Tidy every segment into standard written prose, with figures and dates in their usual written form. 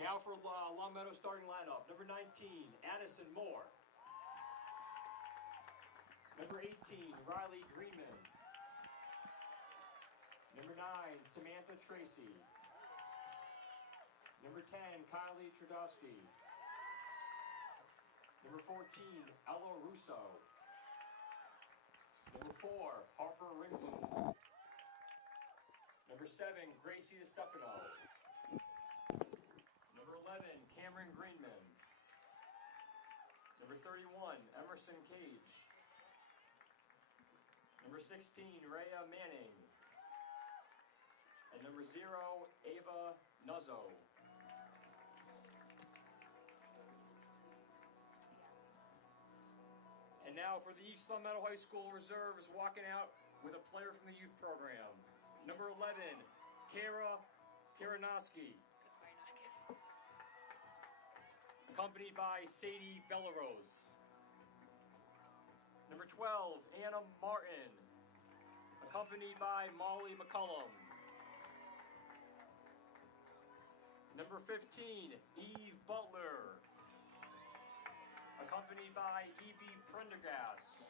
Now for Longmeadow starting lineup. Number 19, Addison Moore. Number 18, Riley Greenman. Number 9, Samantha Tracy. Number 10, Kylie Trudowski. Number 14, Ella Russo. Number 4, Harper Ringwood. Number 7, Gracie DeStefano. Number 11, Cameron Greenman. Number 31, Emerson Cage. Number 16, Rhea Manning. And number 0, Ava Nuzzo. And now for the East Longmeadow High School reserves walking out with a player from the youth program. Number 11, Kara Karanoski. Accompanied by Sadie Bellarose. Number 12, Anna Martin. Accompanied by Molly McCullum. Number 15, Eve Butler. Accompanied by Evie Prendergast.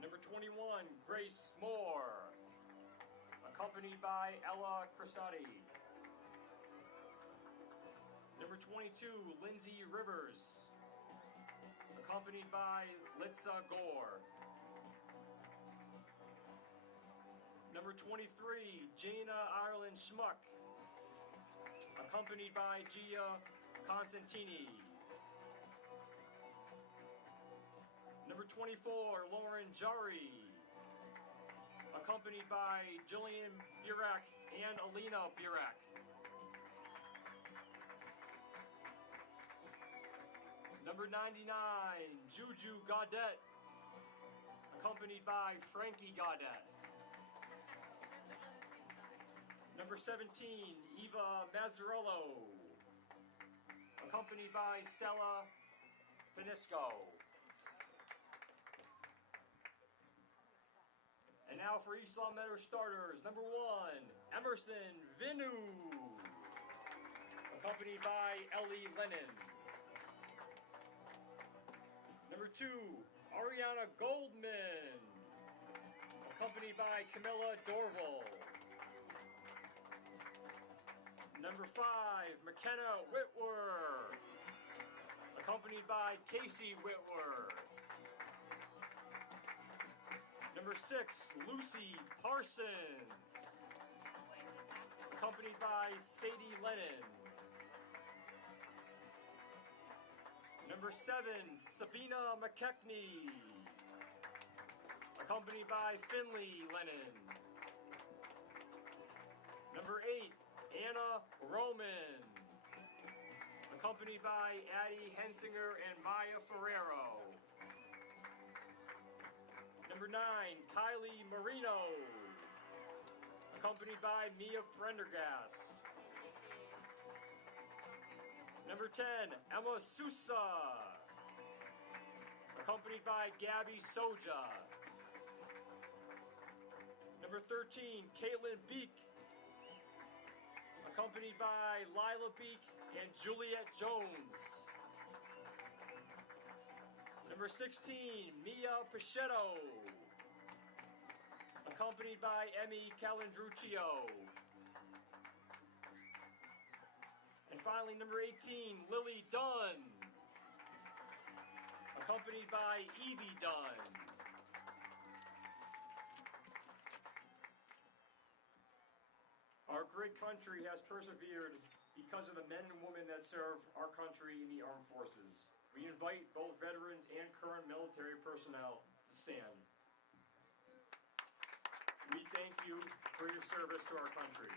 Number 21, Grace Moore. Accompanied by Ella Crisati. Number 22, Lindsay Rivers. Accompanied by Litza Gore. Number 23, Jaina Ireland Schmuck. Accompanied by Gia Constantini. Number 24, Lauren Jari. Accompanied by Jillian Burak and Alina Burak. Number 99, Juju Gaudet. Accompanied by Frankie Gaudet. Number 17, Eva Mazzarello. Accompanied by Stella Panisco. And now for East Longmeadow starters. Number 1, Emerson Vinu. Accompanied by Ellie Lennon. Number 2, Ariana Goldman. Accompanied by Camilla Dorval. Number 5, McKenna Whitworth. Accompanied by Casey Whitworth. Number 6, Lucy Parsons. Accompanied by Sadie Lennon. Number 7, Sabina McKechnie. Accompanied by Finley Lennon. Number 8, Anna Roman. Accompanied by Addie Hensinger and Maya Ferrero. Number 9, Kylie Marino. Accompanied by Mia Prendergast. Number 10, Emma Sousa. Accompanied by Gabby Soja. Number 13, Caitlin Beek. Accompanied by Lila Beek and Juliet Jones. Number 16, Mia Pichetto. Accompanied by Emmy Calandruccio. And finally, number 18, Lily Dunn. Accompanied by Evie Dunn. Our great country has persevered because of the men and women that serve our country in the armed forces. We invite both veterans and current military personnel to stand. We thank you for your service to our country.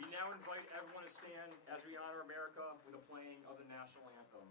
We now invite everyone to stand as we honor America with the playing of the national anthem.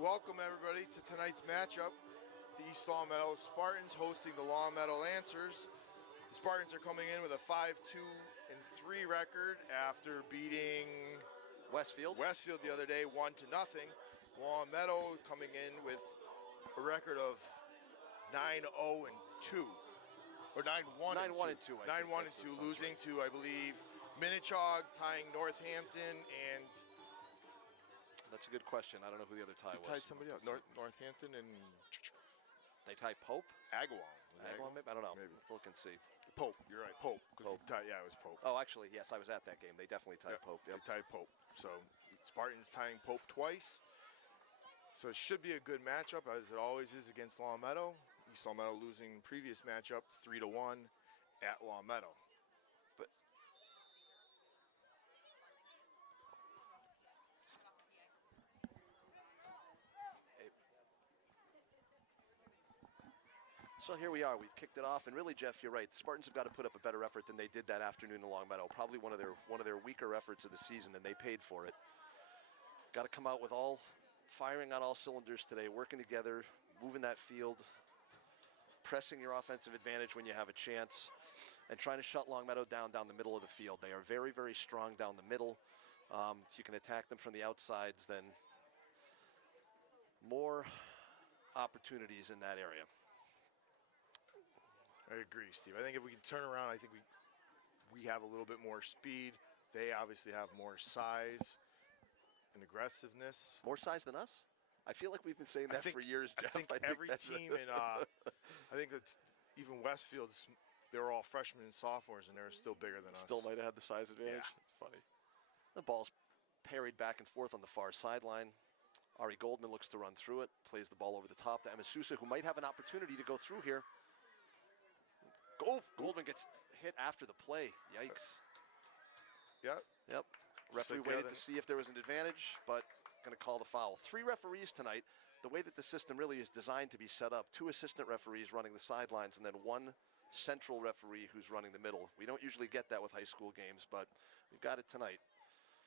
Welcome everybody to tonight's matchup. The East Longmeadow Spartans hosting the Longmeadow Lancers. The Spartans are coming in with a 5-2-3 record after beating Westfield the other day 1-0. Longmeadow coming in with a record of 9-0-2. Or 9-1-2. 9-1-2, losing to, I believe, Minnechaug, tying Northampton, and that's a good question. I don't know who the other tie was. Tied somebody else. Northampton and they tied Pope? Agawam. Maybe? I don't know. Maybe. Let's look and see. Pope. You're right. Pope. Pope. Yeah, it was Pope. Oh, actually, yes, I was at that game. They definitely tied Pope. Yep. They tied Pope. So Spartans tying Pope twice. So it should be a good matchup, as it always is against Longmeadow. East Longmeadow losing previous matchup 3-1 at Longmeadow. But so here we are. We've kicked it off, and really, Jeff, you're right. The Spartans have got to put up a better effort than they did that afternoon in Longmeadow. Probably one of their weaker efforts of the season, and they paid for it. Got to come out with firing on all cylinders today, working together, moving that field, pressing your offensive advantage when you have a chance, and trying to shut Longmeadow down the middle of the field. They are very, very strong down the middle. If you can attack them from the outsides, then more opportunities in that area. I agree, Steve. I think if we can turn around, I think we have a little bit more speed. They obviously have more size and aggressiveness. More size than us? I feel like we've been saying that for years, Jeff. I think every team in, I think that even Westfield's, they were all freshmen and sophomores, and they were still bigger than us. Still might have had the size advantage? Yeah. It's funny. The ball's parried back and forth on the far sideline. Ari Goldman looks to run through it, plays the ball over the top to Emma Sousa, who might have an opportunity to go through here. Goldman gets hit after the play. Yikes. Yep. Referee waited to see if there was an advantage, but going to call the foul. 3 referees tonight. The way that the system really is designed to be set up, 2 assistant referees running the sidelines and then 1 central referee who's running the middle. We don't usually get that with high school games, but we've got it tonight.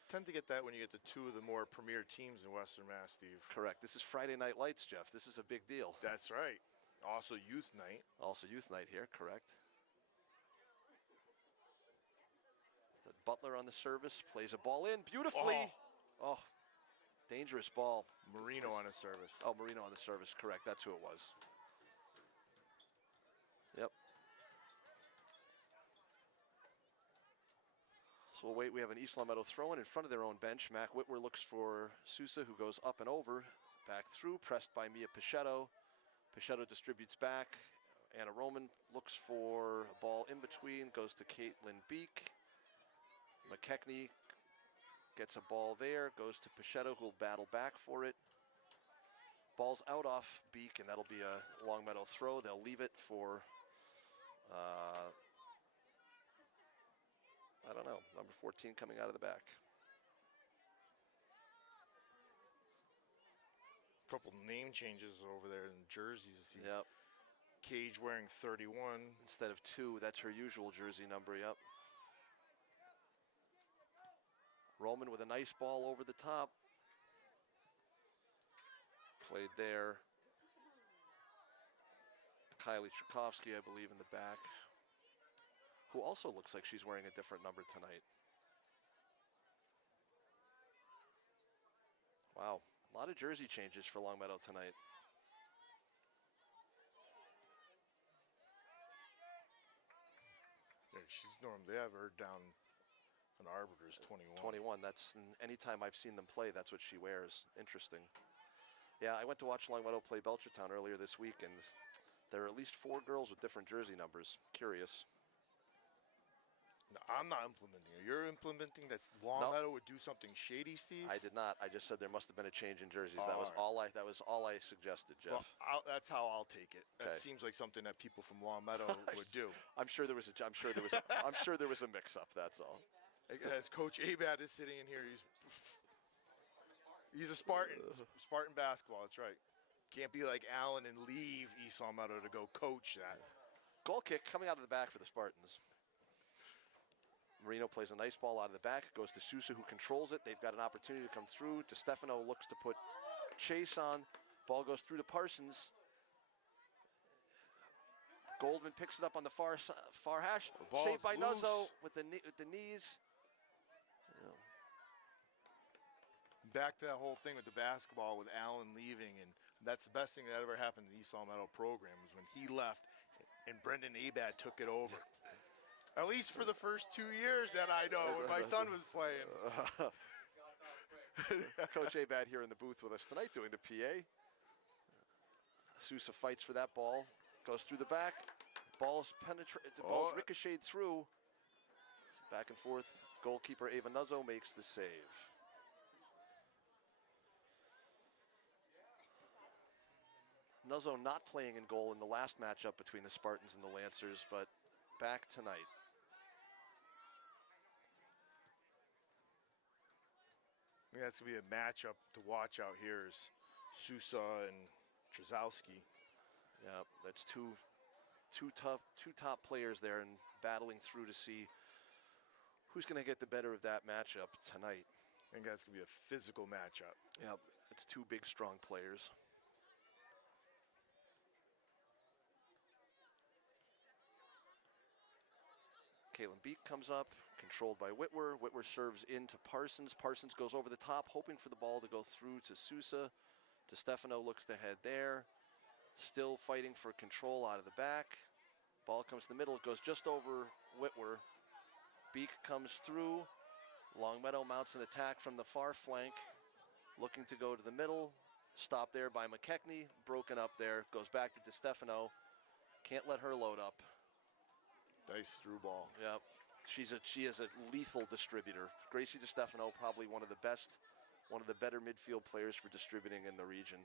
Tend to get that when you get to 2 of the more premier teams in Western Mass, Steve. Correct. This is Friday Night Lights, Jeff. This is a big deal. That's right. Also youth night. Also youth night here, correct. Butler on the service, plays a ball in beautifully. Oh, dangerous ball. Marino on a service. Oh, Marino on the service, correct. That's who it was. Yep. So we'll wait. We have an East Longmeadow throw-in front of their own bench. Mac Whitwer looks for Sousa, who goes up and over. Back through, pressed by Mia Pichetto. Pichetto distributes back. Anna Roman looks for a ball in between, goes to Caitlin Beek. McKechnie gets a ball there, goes to Pichetto, who'll battle back for it. Ball's out off Beek, and that'll be a Longmeadow throw. They'll leave it for, I don't know, number 14 coming out of the back. Couple name changes over there in jerseys. Yep. Cage wearing 31. Instead of 2, that's her usual jersey number, yep. Roman with a nice ball over the top. Played there. Kylie Tchaikovsky, I believe, in the back, who also looks like she's wearing a different number tonight. Wow, a lot of jersey changes for Longmeadow tonight. Yeah, she's normally, they have her down on Arbiter's 21. 21, that's, anytime I've seen them play, that's what she wears. Interesting. Yeah, I went to watch Longmeadow play Belchertown earlier this week, and there are at least 4 girls with different jersey numbers. Curious. No, I'm not implementing it. You're implementing that Longmeadow would do something shady, Steve? I did not. I just said there must have been a change in jerseys. That was all I suggested, Jeff. Well, that's how I'll take it. That Okay. seems like something that people from Longmeadow would do. I'm sure there was a mix-up. That's all. As Coach Abad is sitting in here, he's a Spartan. Spartan basketball. That's right. Can't be like Allen and leave East Longmeadow to go coach that. Goal kick coming out of the back for the Spartans. Marino plays a nice ball out of the back, goes to Sousa, who controls it. They've got an opportunity to come through. DeStefano looks to put chase on. Ball goes through to Parsons. Goldman picks it up on the far hash. ball's Saved by loose. Nuzzo with the knees. Back to that whole thing with the basketball with Allen leaving, and that's the best thing that ever happened in the East Longmeadow program was when he left and Brendan Abad took it over. At least for the first 2 years that I know when my son was playing. Coach Abad here in the booth with us tonight doing the PA. Sousa fights for that ball, goes through the back. Ball's ricocheted through. Back and forth. Goalkeeper Ava Nuzzo makes the save. Nuzzo not playing in goal in the last matchup between the Spartans and the Lancers, but back tonight. I think that's going to be a matchup to watch out here is Sousa and Trzowski. Yeah, that's two top players there and battling through to see who's going to get the better of that matchup tonight. I think that's going to be a physical matchup. Yep, it's two big, strong players. Caitlin Beek comes up, controlled by Whitwer. Whitwer serves into Parsons. Parsons goes over the top, hoping for the ball to go through to Sousa. DeStefano looks to head there. Still fighting for control out of the back. Ball comes to the middle, it goes just over Whitwer. Beek comes through. Longmeadow mounts an attack from the far flank. Looking to go to the middle. Stopped there by McKechnie. Broken up there. Goes back to DeStefano. Can't let her load up. Nice through ball. Yep. She is a lethal distributor. Gracie DeStefano, probably one of the better midfield players for distributing in the region.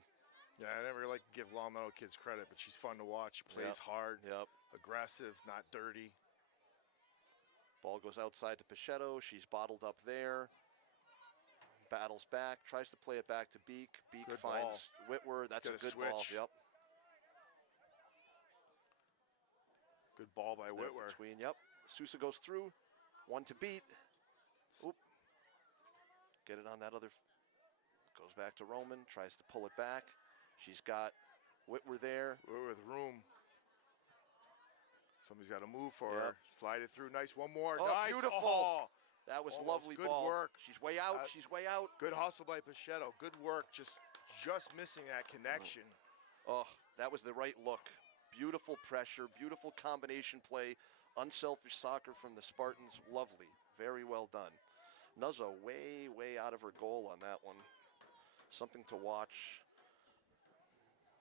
Yeah, I never like to give Longmeadow kids credit, but she's fun to watch. She plays hard, aggressive, not dirty. Ball goes outside to Pichetto. She's bottled up there. Battles back, tries to play it back to Beek. Beek Good finds Whitwer. That's a good ball. switch. Yep. Good ball by There Whitwer. between, yep. Sousa goes through. One to beat. Oop. Get it on that other. Goes back to Roman. Tries to pull it back. She's got Whitwer there. Whitwer with room. Somebody's got to move for her. Slide it through. Nice. One more. Oh, nice. beautiful. Oh, That was almost. lovely Good ball. work. She's way out. She's way out. Good hustle by Pichetto. Good work. Just missing that connection. Oh, that was the right look. Beautiful pressure, beautiful combination play, unselfish soccer from the Spartans. Lovely, very well done. Nuzzo way out of her goal on that one. Something to watch.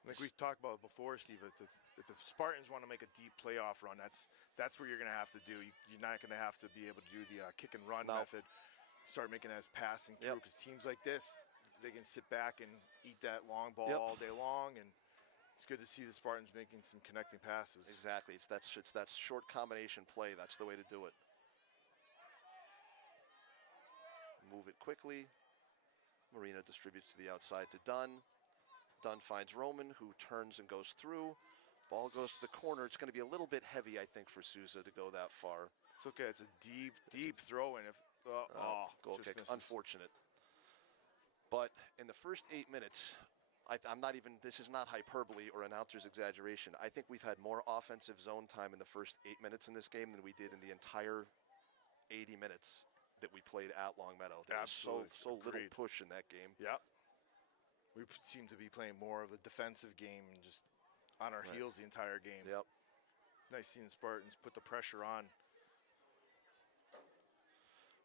Like we've talked about before, Steve, if the Spartans want to make a deep playoff run, that's what you're going to have to do. You're not going to have to be able to do the kick and run method. Start making that as passing through, because teams like this, they can sit back and eat that long ball all day long, and it's good to see the Spartans making some connecting passes. Exactly. It's that short combination play. That's the way to do it. Move it quickly. Marina distributes to the outside to Dunn. Dunn finds Roman, who turns and goes through. Ball goes to the corner. It's going to be a little bit heavy, I think, for Sousa to go that far. It's okay. It's a deep throw-in. Goal kick. Misses. Unfortunate. But in the first 8 minutes, I'm not even, this is not hyperbole or announcer's exaggeration. I think we've had more offensive zone time in the first 8 minutes in this game than we did in the entire 80 minutes that we played at Longmeadow. There was so little push in that game. Yep. We seem to be playing more of a defensive game and just on our heels the entire game. Yep. Nice seeing the Spartans put the pressure on.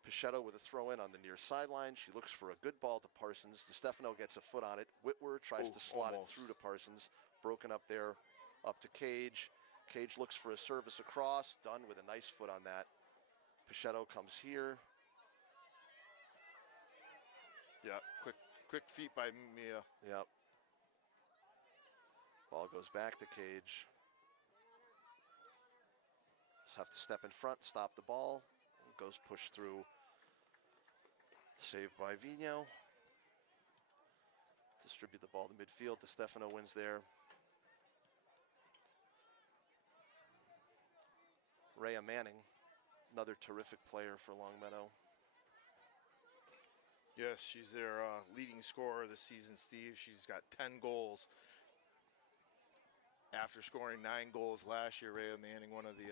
Pichetto with a throw in on the near sideline. She looks for a good ball to Parsons. DeStefano gets a foot on it. Whitwer tries to slot it through to Parsons. Broken up there, up to Cage. Cage looks for a service across. Dunn with a nice foot on that. Pichetto comes here. Yeah, quick feet by Mia. Yep. Ball goes back to Cage. Just have to step in front, stop the ball. Goes push through. Saved by Vigno. Distribute the ball to midfield. DeStefano wins there. Rhea Manning, another terrific player for Longmeadow. Yes, she's their leading scorer this season, Steve. She's got 10 goals. After scoring 9 goals last year, Rhea Manning, one of the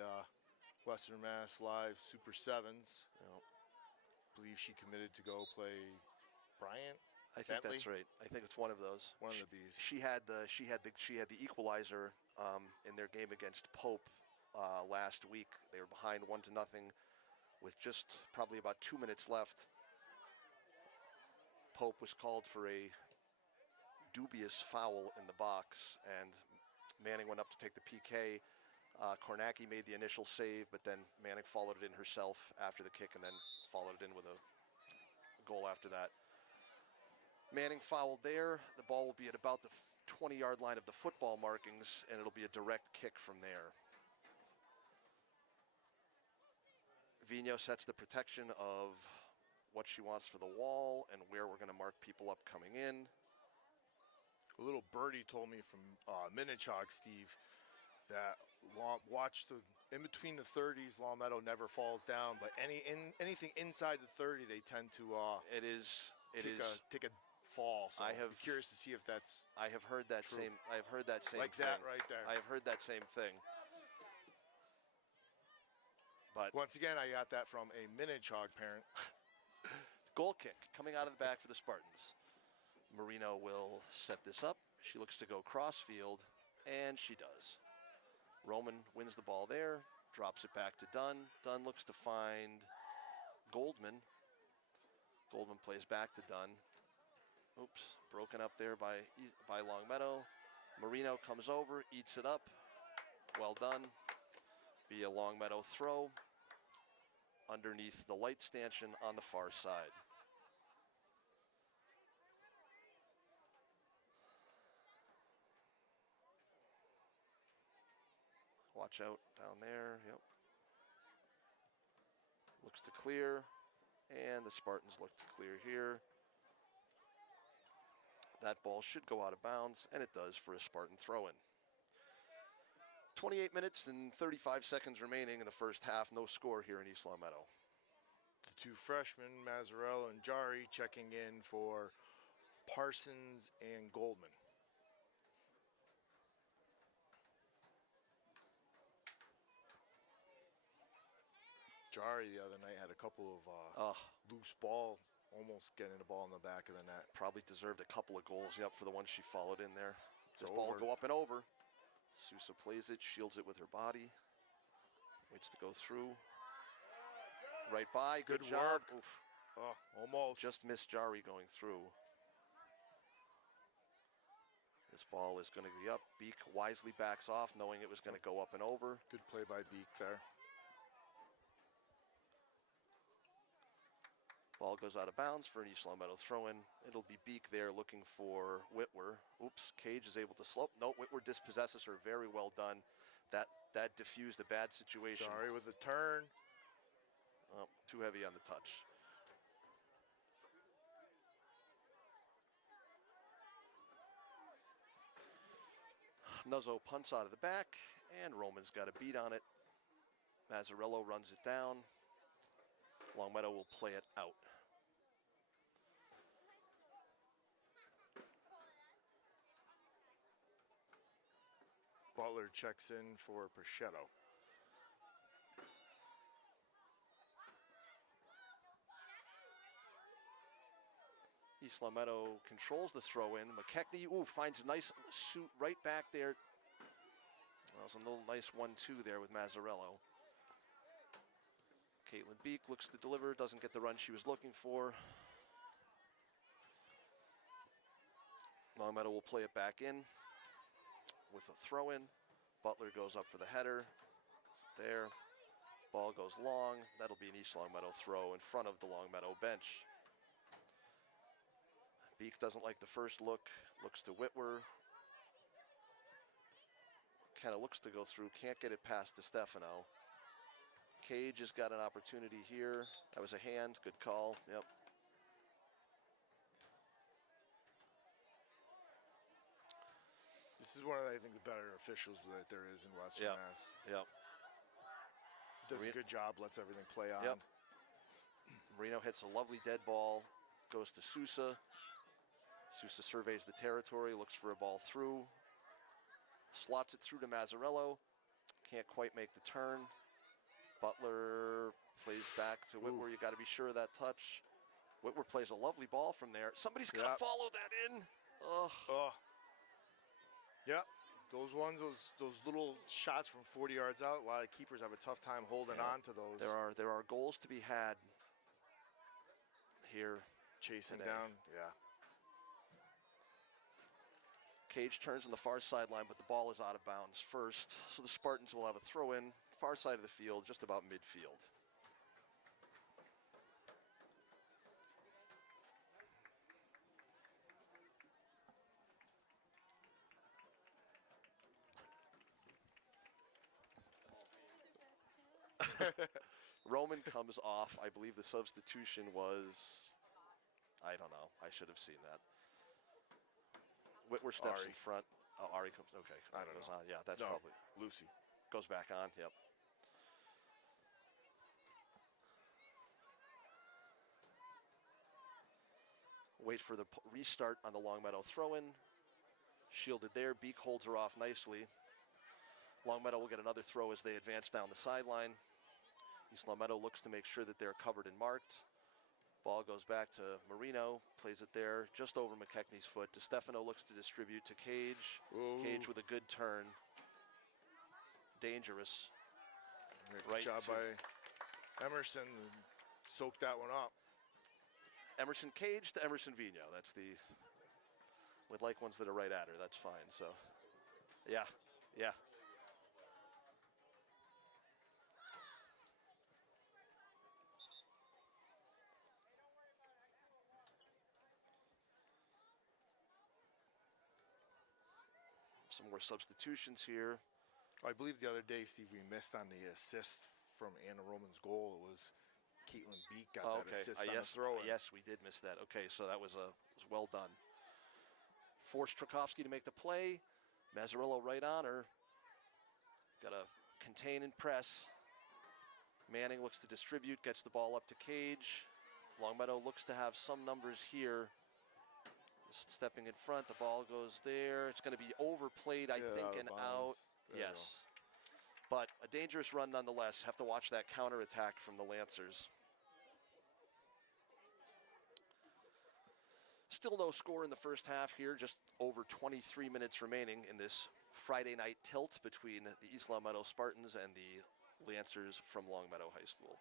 Western Mass Live Super Sevens. I believe she committed to go play Bryant. I think Bentley? that's right. I think it's one of those. One of the Bs. She had the equalizer in their game against Pope last week. They were behind 1-0 with just probably about 2 minutes left. Pope was called for a dubious foul in the box, and Manning went up to take the PK. Kornacki made the initial save, but then Manning followed it in herself after the kick and then followed it in with a goal after that. Manning fouled there. The ball will be at about the 20-yard line of the football markings, and it'll be a direct kick from there. Vigno sets the protection of what she wants for the wall and where we're going to mark people up coming in. A little birdie told me from Minnehaha, Steve, that watch the in between the 30s, Longmeadow never falls down, but anything inside the 30, they tend to take a fall. So I'm curious to see if that's I have heard that true. I have heard that same like thing. that right there. I have heard that same thing. But once again, I got that from a Minnehaha parent. Goal kick coming out of the back for the Spartans. Marino will set this up. She looks to go crossfield, and she does. Roman wins the ball there, drops it back to Dunn. Dunn looks to find Goldman. Goldman plays back to Dunn. Oops, broken up there by Longmeadow. Marino comes over, eats it up. Well done. Be a Longmeadow throw underneath the light stanchion on the far side. Watch out down there. Yep. Looks to clear. And the Spartans look to clear here. That ball should go out of bounds, and it does for a Spartan throw-in. 28 minutes and 35 seconds remaining in the first half. No score here in East Longmeadow. The two freshmen, Mazzarello and Jari, checking in for Parsons and Goldman. Jari the other night had a couple of loose ball, almost getting the ball in the back of the net. Probably deserved a couple of goals, yep, for the one she followed in there. This ball will go up and over. Sousa plays it, shields it with her body. Waits to go through. Right by, good job. Work. Oh, almost. Just missed Jari going through. This ball is going to be up. Beek wisely backs off, knowing it was going to go up and over. Good play by Beek there. Ball goes out of bounds for an East Longmeadow throw-in. It'll be Beek there looking for Whitwer. Oops, Cage is able to slope. No, Whitwer dispossesses her. Very well done. That diffused a bad situation. Sorry with the turn. Oh, too heavy on the touch. Nuzzo punts out of the back, and Roman's got a beat on it. Mazzarello runs it down. Longmeadow will play it out. Butler checks in for Pichetto. East Longmeadow controls the throw-in. McKechnie, finds a nice suit right back there. That was a little nice 1-2 there with Mazzarello. Caitlin Beek looks to deliver, doesn't get the run she was looking for. Longmeadow will play it back in with a throw-in. Butler goes up for the header. There. Ball goes long. That'll be an East Longmeadow throw in front of the Longmeadow bench. Beek doesn't like the first look. Looks to Whitwer. Kind of looks to go through. Can't get it past DeStefano. Cage has got an opportunity here. That was a hand. Good call. Yep. This is one of, I think, the better officials that there is in Western Mass. Yep. Does a good job, lets everything play on. Yep. Marino hits a lovely dead ball goes to Sousa. Sousa surveys the territory, looks for a ball through. Slots it through to Mazzarello. Can't quite make the turn. Butler plays back to Whitwer. You got to be sure of that touch. Whitwer plays a lovely ball from there. Somebody's got to follow that in. Ugh. Yep. Those little shots from 40 yards out, a lot of keepers have a tough time holding on to those. There are goals to be had here. Chasing today. down, yeah. Cage turns on the far sideline, but the ball is out of bounds first. So the Spartans will have a throw in, far side of the field, just about midfield. Roman comes off. I believe the substitution was, I don't know. I should have seen that. Whitwer steps in front. Oh, Ari comes. Okay, I don't goes know. on. Yeah, that's No, probably Lucy. goes back on. Yep. Wait for the restart on the Longmeadow throw-in. Shielded there. Beak holds her off nicely. Longmeadow will get another throw as they advance down the sideline. East Longmeadow looks to make sure that they're covered and marked. Ball goes back to Marino, plays it there just over McKechnie's foot. DeStefano looks to distribute to Cage. Ooh. Cage with a good turn. Dangerous. Good job by Emerson. Soaked that one up. Emerson Cage to Emerson Vino. That's the, we'd like ones that are right at her. That's fine. So, yeah. Some more substitutions here. I believe the other day, Steve, we missed on the assist from Anna Roman's goal. It was Caitlin Beak got that assist on the throw. Yes, we did miss that. Okay, so that was well done. Forced Strakowski to make the play. Mazzarello right on her. Got to contain and press. Manning looks to distribute, gets the ball up to Cage. Longmeadow looks to have some numbers here. Just stepping in front, the ball goes there. It's going to be overplayed, I think, and out. Yes. But a dangerous run nonetheless. Have to watch that counterattack from the Lancers. Still no score in the first half here, just over 23 minutes remaining in this Friday night tilt between the East Longmeadow Spartans and the Lancers from Longmeadow High School.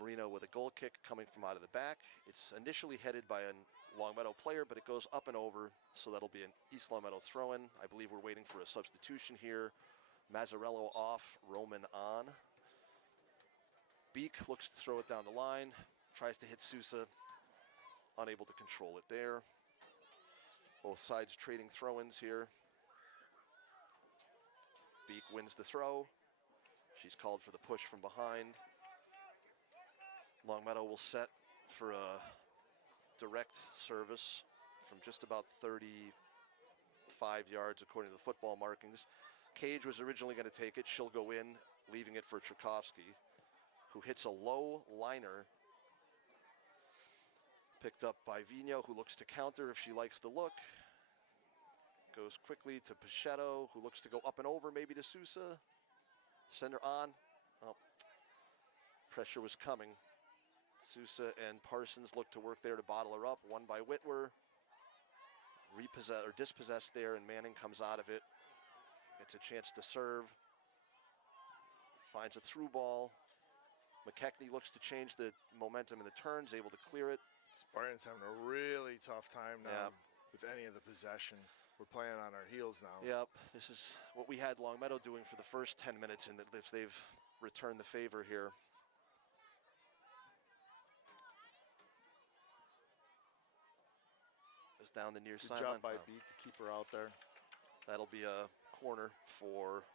Marino with a goal kick coming from out of the back. It's initially headed by a Longmeadow player, but it goes up and over, so that'll be an East Longmeadow throw-in. I believe we're waiting for a substitution here. Mazzarello off, Roman on. Beak looks to throw it down the line, tries to hit Sousa, unable to control it there. Both sides trading throw-ins here. Beak wins the throw. She's called for the push from behind. Longmeadow will set for a direct service from just about 35 yards according to the football markings. Cage was originally going to take it. She'll go in, leaving it for Strakowski, who hits a low liner. Picked up by Vino, who looks to counter if she likes the look. Goes quickly to Pichetto, who looks to go up and over maybe to Sousa. Send her on. Oh. Pressure was coming. Sousa and Parsons look to work there to bottle her up. Won by Whitwer. Dispossessed there, and Manning comes out of it. Gets a chance to serve. Finds a through ball. McKechnie looks to change the momentum in the turns, able to clear it. Spartans having a really tough time now with any of the possession. We're playing on our heels now. Yep, this is what we had Longmeadow doing for the first 10 minutes, and if they've returned the favor here. Goes down the near sideline. Good job by Beak to keep her out there. That'll be a corner for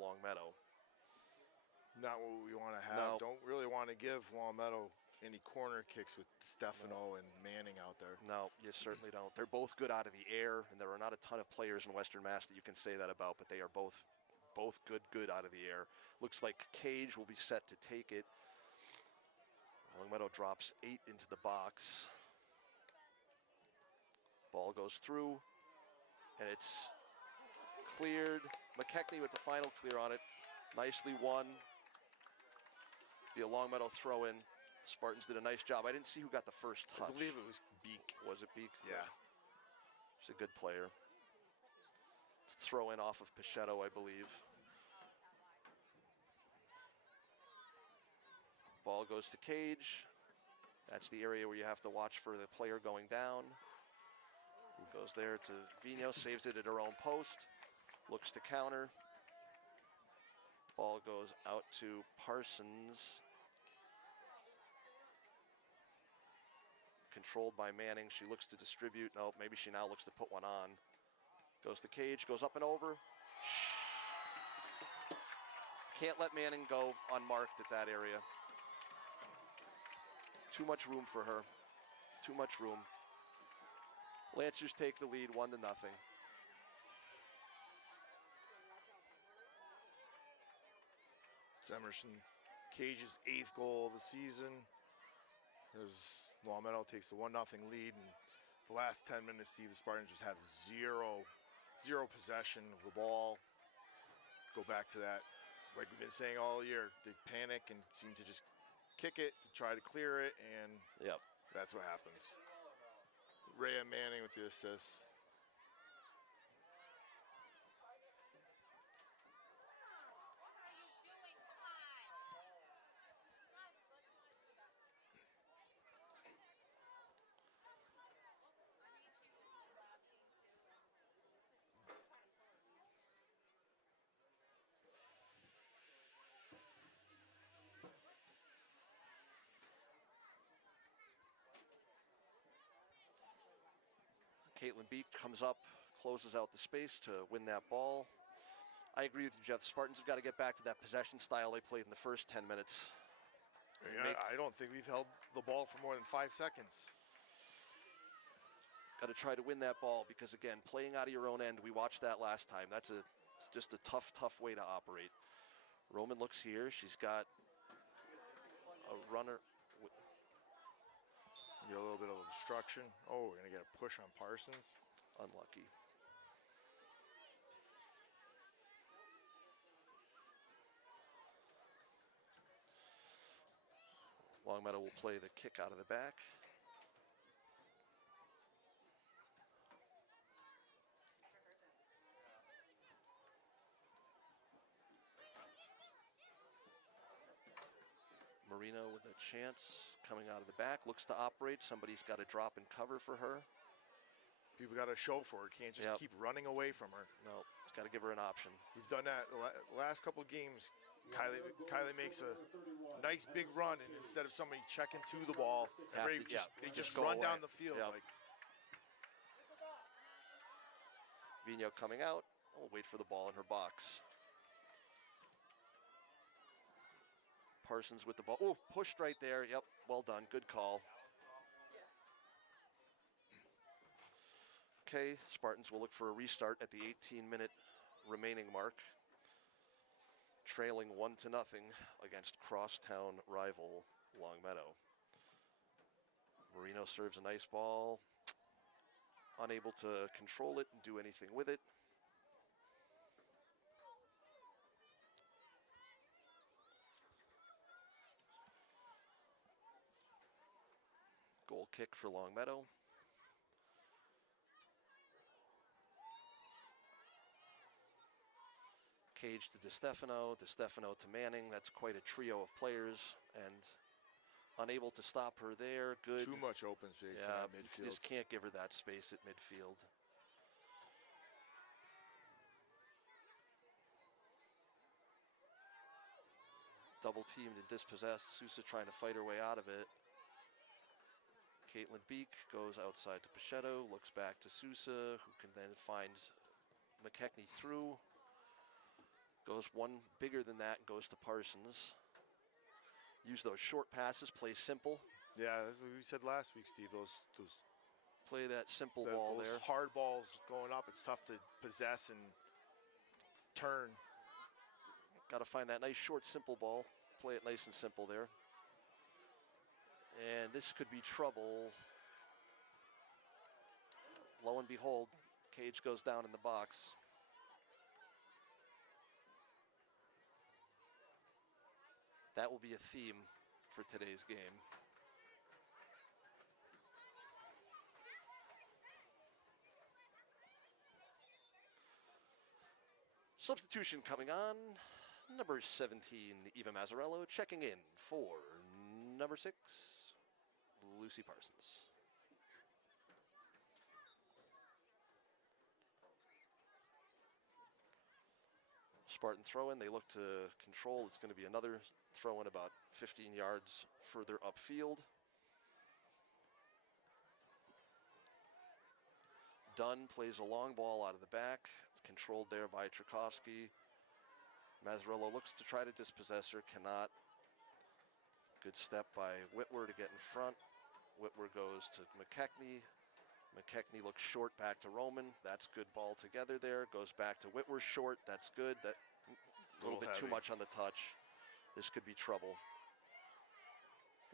Longmeadow. Not what we want to have. No. Don't really want to give Longmeadow any corner kicks with Stefano and Manning out there. No, you certainly don't. They're both good out of the air, and there are not a ton of players in Western Mass that you can say that about, but they are both good out of the air. Looks like Cage will be set to take it. Longmeadow drops 8 into the box. Ball goes through, and it's cleared. McKechnie with the final clear on it. Nicely won. Be a Longmeadow throw in. Spartans did a nice job. I didn't see who got the first touch. I believe it was Beak. Was it Beak? Yeah. He's a good player. Throw in off of Pichetto, I believe. Ball goes to Cage. That's the area where you have to watch for the player going down. Goes there to Vino, saves it at her own post. Looks to counter. Ball goes out to Parsons. Controlled by Manning. She looks to distribute. No, maybe she now looks to put one on. Goes to Cage, goes up and over. Can't let Manning go unmarked at that area. Too much room for her. Too much room. Lancers take the lead 1-0. It's Emerson Cage's 8th goal of the season. As Longmeadow takes the 1-0 lead, and the last 10 minutes, Steve, the Spartans just have zero possession of the ball. Go back to that, like we've been saying all year, they panic and seem to just kick it to try to clear it, and Yep. that's what happens. Rhea Manning with the assist. Caitlin Beak comes up, closes out the space to win that ball. I agree with you, Jeff. The Spartans have got to get back to that possession style they played in the first 10 minutes. I don't think we've held the ball for more than 5 seconds. Got to try to win that ball because, again, playing out of your own end, we watched that last time. It's just a tough way to operate. Roman looks here. She's got a runner. Get a little bit of obstruction. Oh, we're going to get a push on Parsons. Unlucky. Longmeadow will play the kick out of the back. Marino with a chance coming out of the back, looks to operate. Somebody's got to drop and cover for her. People got to show for her. Can't just keep running away from her. No, it's got to give her an option. We've done that the last couple of games. Kylie makes a nice big run, and instead of somebody checking to the ball, they just run down the field. Yep. Like Vino coming out. We'll wait for the ball in her box. Parsons with the ball. Oh, pushed right there. Yep, well done. Good call. Okay, Spartans will look for a restart at the 18-minute remaining mark. Trailing 1-0 against crosstown rival Longmeadow. Marino serves a nice ball. Unable to control it and do anything with it. Goal kick for Longmeadow. Cage to DeStefano to Manning. That's quite a trio of players, and unable to stop her there. Good. too much open space in Yeah, midfield. just can't give her that space at midfield. Double teamed and dispossessed. Sousa trying to fight her way out of it. Caitlin Beak goes outside to Pichetto, looks back to Sousa, who can then find McKechnie through. Goes one bigger than that, goes to Parsons. Use those short passes, play simple. Yeah, that's what we said last week, Steve. Those Play that simple ball those there. hard balls going up, it's tough to possess and turn. Got to find that nice short simple ball. Play it nice and simple there. And this could be trouble. Lo and behold, Cage goes down in the box. That will be a theme for today's game. Substitution coming on. Number 17, Eva Mazzarello, checking in for number 6, Lucy Parsons. Spartan throw-in, they look to control. It's going to be another throw-in about 15 yards further upfield. Dunn plays a long ball out of the back. It's controlled there by Tchaikovsky. Mazzarello looks to try to dispossess her, cannot. Good step by Whitwer to get in front. Whitwer goes to McKechnie. McKechnie looks short back to Roman. That's good ball together there. Goes back to Whitwer short. That's good. That a little bit heavy. too much on the touch. This could be trouble.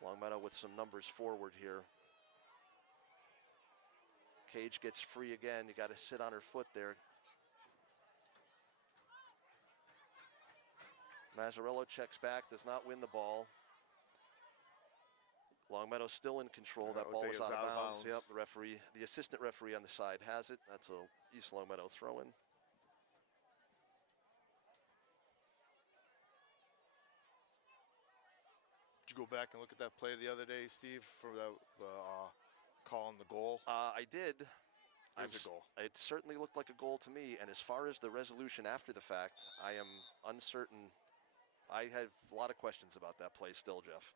Longmeadow with some numbers forward here. Cage gets free again. You got to sit on her foot there. Mazzarello checks back, does not win the ball. Longmeadow still in control. That ball was out of bounds. Yep, the referee, the assistant referee on the side has it. That's a East Longmeadow throw-in. Did you go back and look at that play the other day, Steve, for the call on the goal? I did. It was a goal. It certainly looked like a goal to me. And as far as the resolution after the fact, I am uncertain. I have a lot of questions about that play still, Jeff.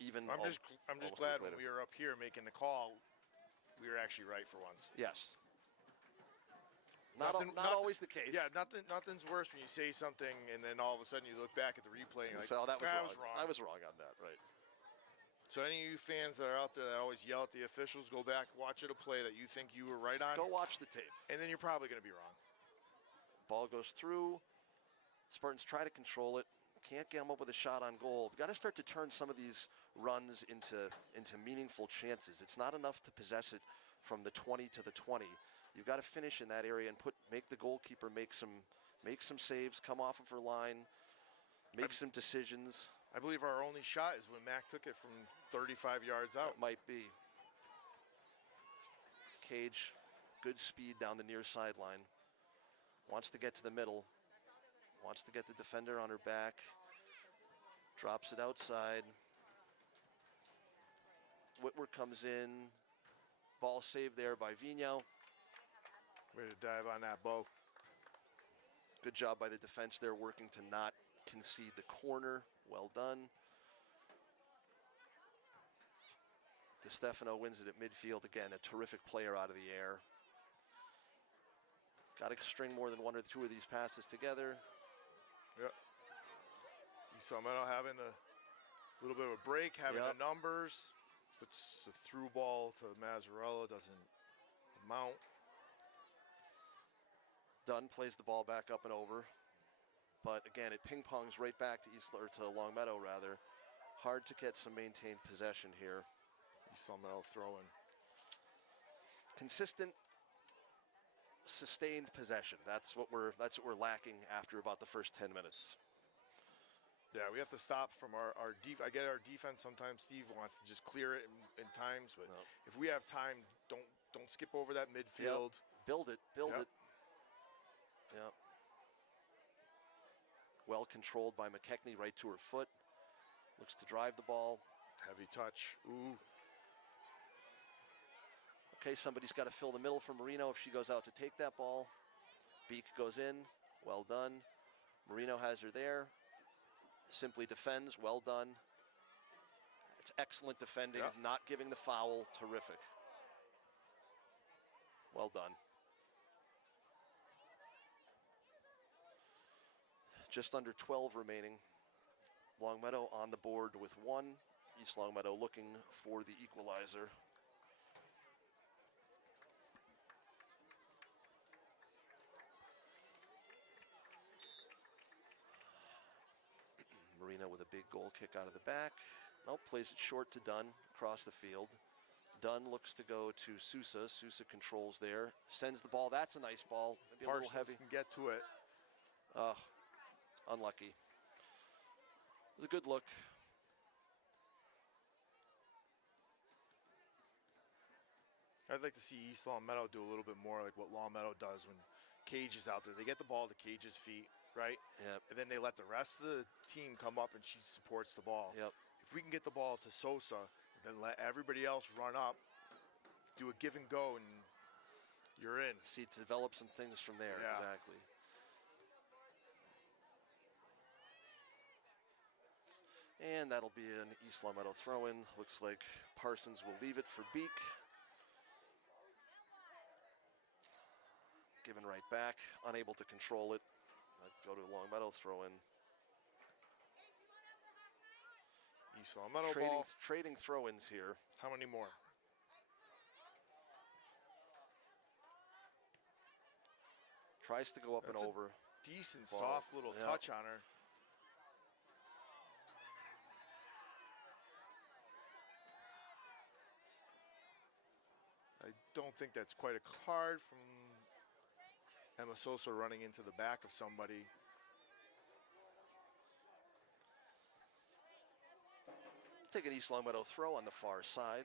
I'm just glad when we were up here making the call, we were actually right for once. Yes. Not always the case. Yeah, nothing's worse when you say something and then all of a sudden you look back at the replay and you're like, so that was I wrong. was wrong. I was wrong on that, right. So any of you fans that are out there that always yell at the officials, go back, watch it a play that you think you were right on. Go watch the tape. And then you're probably going to be wrong. Ball goes through. Spartans try to control it. Can't get them up with a shot on goal. We've got to start to turn some of these runs into meaningful chances. It's not enough to possess it from the 20 to the 20. You've got to finish in that area and make the goalkeeper make some saves, come off of her line, make some decisions. I believe our only shot is when Mac took it from 35 yards out. It might be. Cage, good speed down the near sideline. Wants to get to the middle. Wants to get the defender on her back. Drops it outside. Whitwer comes in. Ball saved there by Vigno. Way to dive on that, Bo. Good job by the defense there, working to not concede the corner. Well done. DeStefano wins it at midfield. Again, a terrific player out of the air. Got to string more than one or two of these passes together. Yep. You saw Meadow having a little bit of a break, having the numbers. Puts a through ball to Mazzarello, doesn't mount. Dunn plays the ball back up and over. But again, it ping-pongs right back to Longmeadow, rather. Hard to get some maintained possession here. You saw Meadow throwing. Consistent, sustained possession. That's what we're lacking after about the first 10 minutes. Yeah, we have to stop from our I get our defense sometimes. Steve wants to just clear it in times, but if we have time, don't skip over that midfield. Yep. Build it. Yep. Well controlled by McKechnie, right to her foot. Looks to drive the ball. Heavy touch. Ooh. Okay, somebody's got to fill the middle for Marino if she goes out to take that ball. Beak goes in. Well done. Marino has her there. Simply defends. Well done. It's excellent defending, not giving the foul. Terrific. Well done. Just under 12 remaining. Longmeadow on the board with 1. East Longmeadow looking for the equalizer. Marino with a big goal kick out of the back. Nope, plays it short to Dunn across the field. Dunn looks to go to Sousa. Sousa controls there. Sends the ball. That's a nice ball. Maybe a little heavy. Parsons can get to it. Unlucky. It was a good look. I'd like to see East Longmeadow do a little bit more like what Longmeadow does when Cage is out there. They get the ball to Cage's feet, right? Yep. And then they let the rest of the team come up and she supports the ball. Yep. If we can get the ball to Sosa, then let everybody else run up, do a give and go, and you're in. See, to develop some things from there. Yeah. Exactly. And that'll be an East Longmeadow throw-in. Looks like Parsons will leave it for Beek. Given right back, unable to control it. Go to Longmeadow throw-in. East Longmeadow ball. Trading throw-ins here. How many more? Tries to go up That's and a over. Decent, Ball. soft little Yeah. touch on her. I don't think that's quite a card from Emma Sosa running into the back of somebody. Take an East Longmeadow throw on the far side.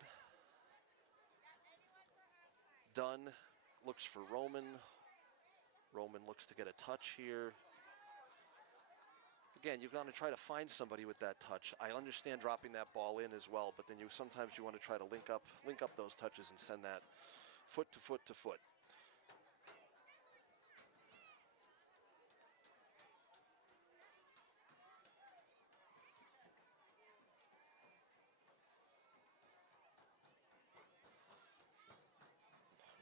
Dunn looks for Roman. Roman looks to get a touch here. Again, you're going to try to find somebody with that touch. I understand dropping that ball in as well, but then sometimes you want to try to link up those touches and send that foot to foot to foot.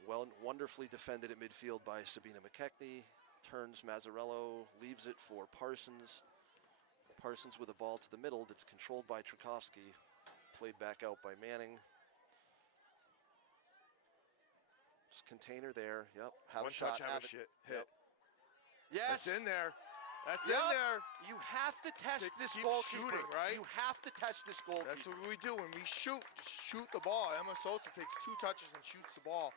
Well, wonderfully defended at midfield by Sabina McKechnie. Turns Mazzarello, leaves it for Parsons. Parsons with a ball to the middle that's controlled by Tchaikovsky. Played back out by Manning. Just container there. Yep. Have One a shot. touch, have a it. hit. Yep. Yes. That's in there. That's Yep. in there. You have to test this Keep goalkeeper. shooting, right? You have to test this goalkeeper. That's what we do when we shoot. Just shoot the ball. Emma Sosa takes 2 touches and shoots the ball.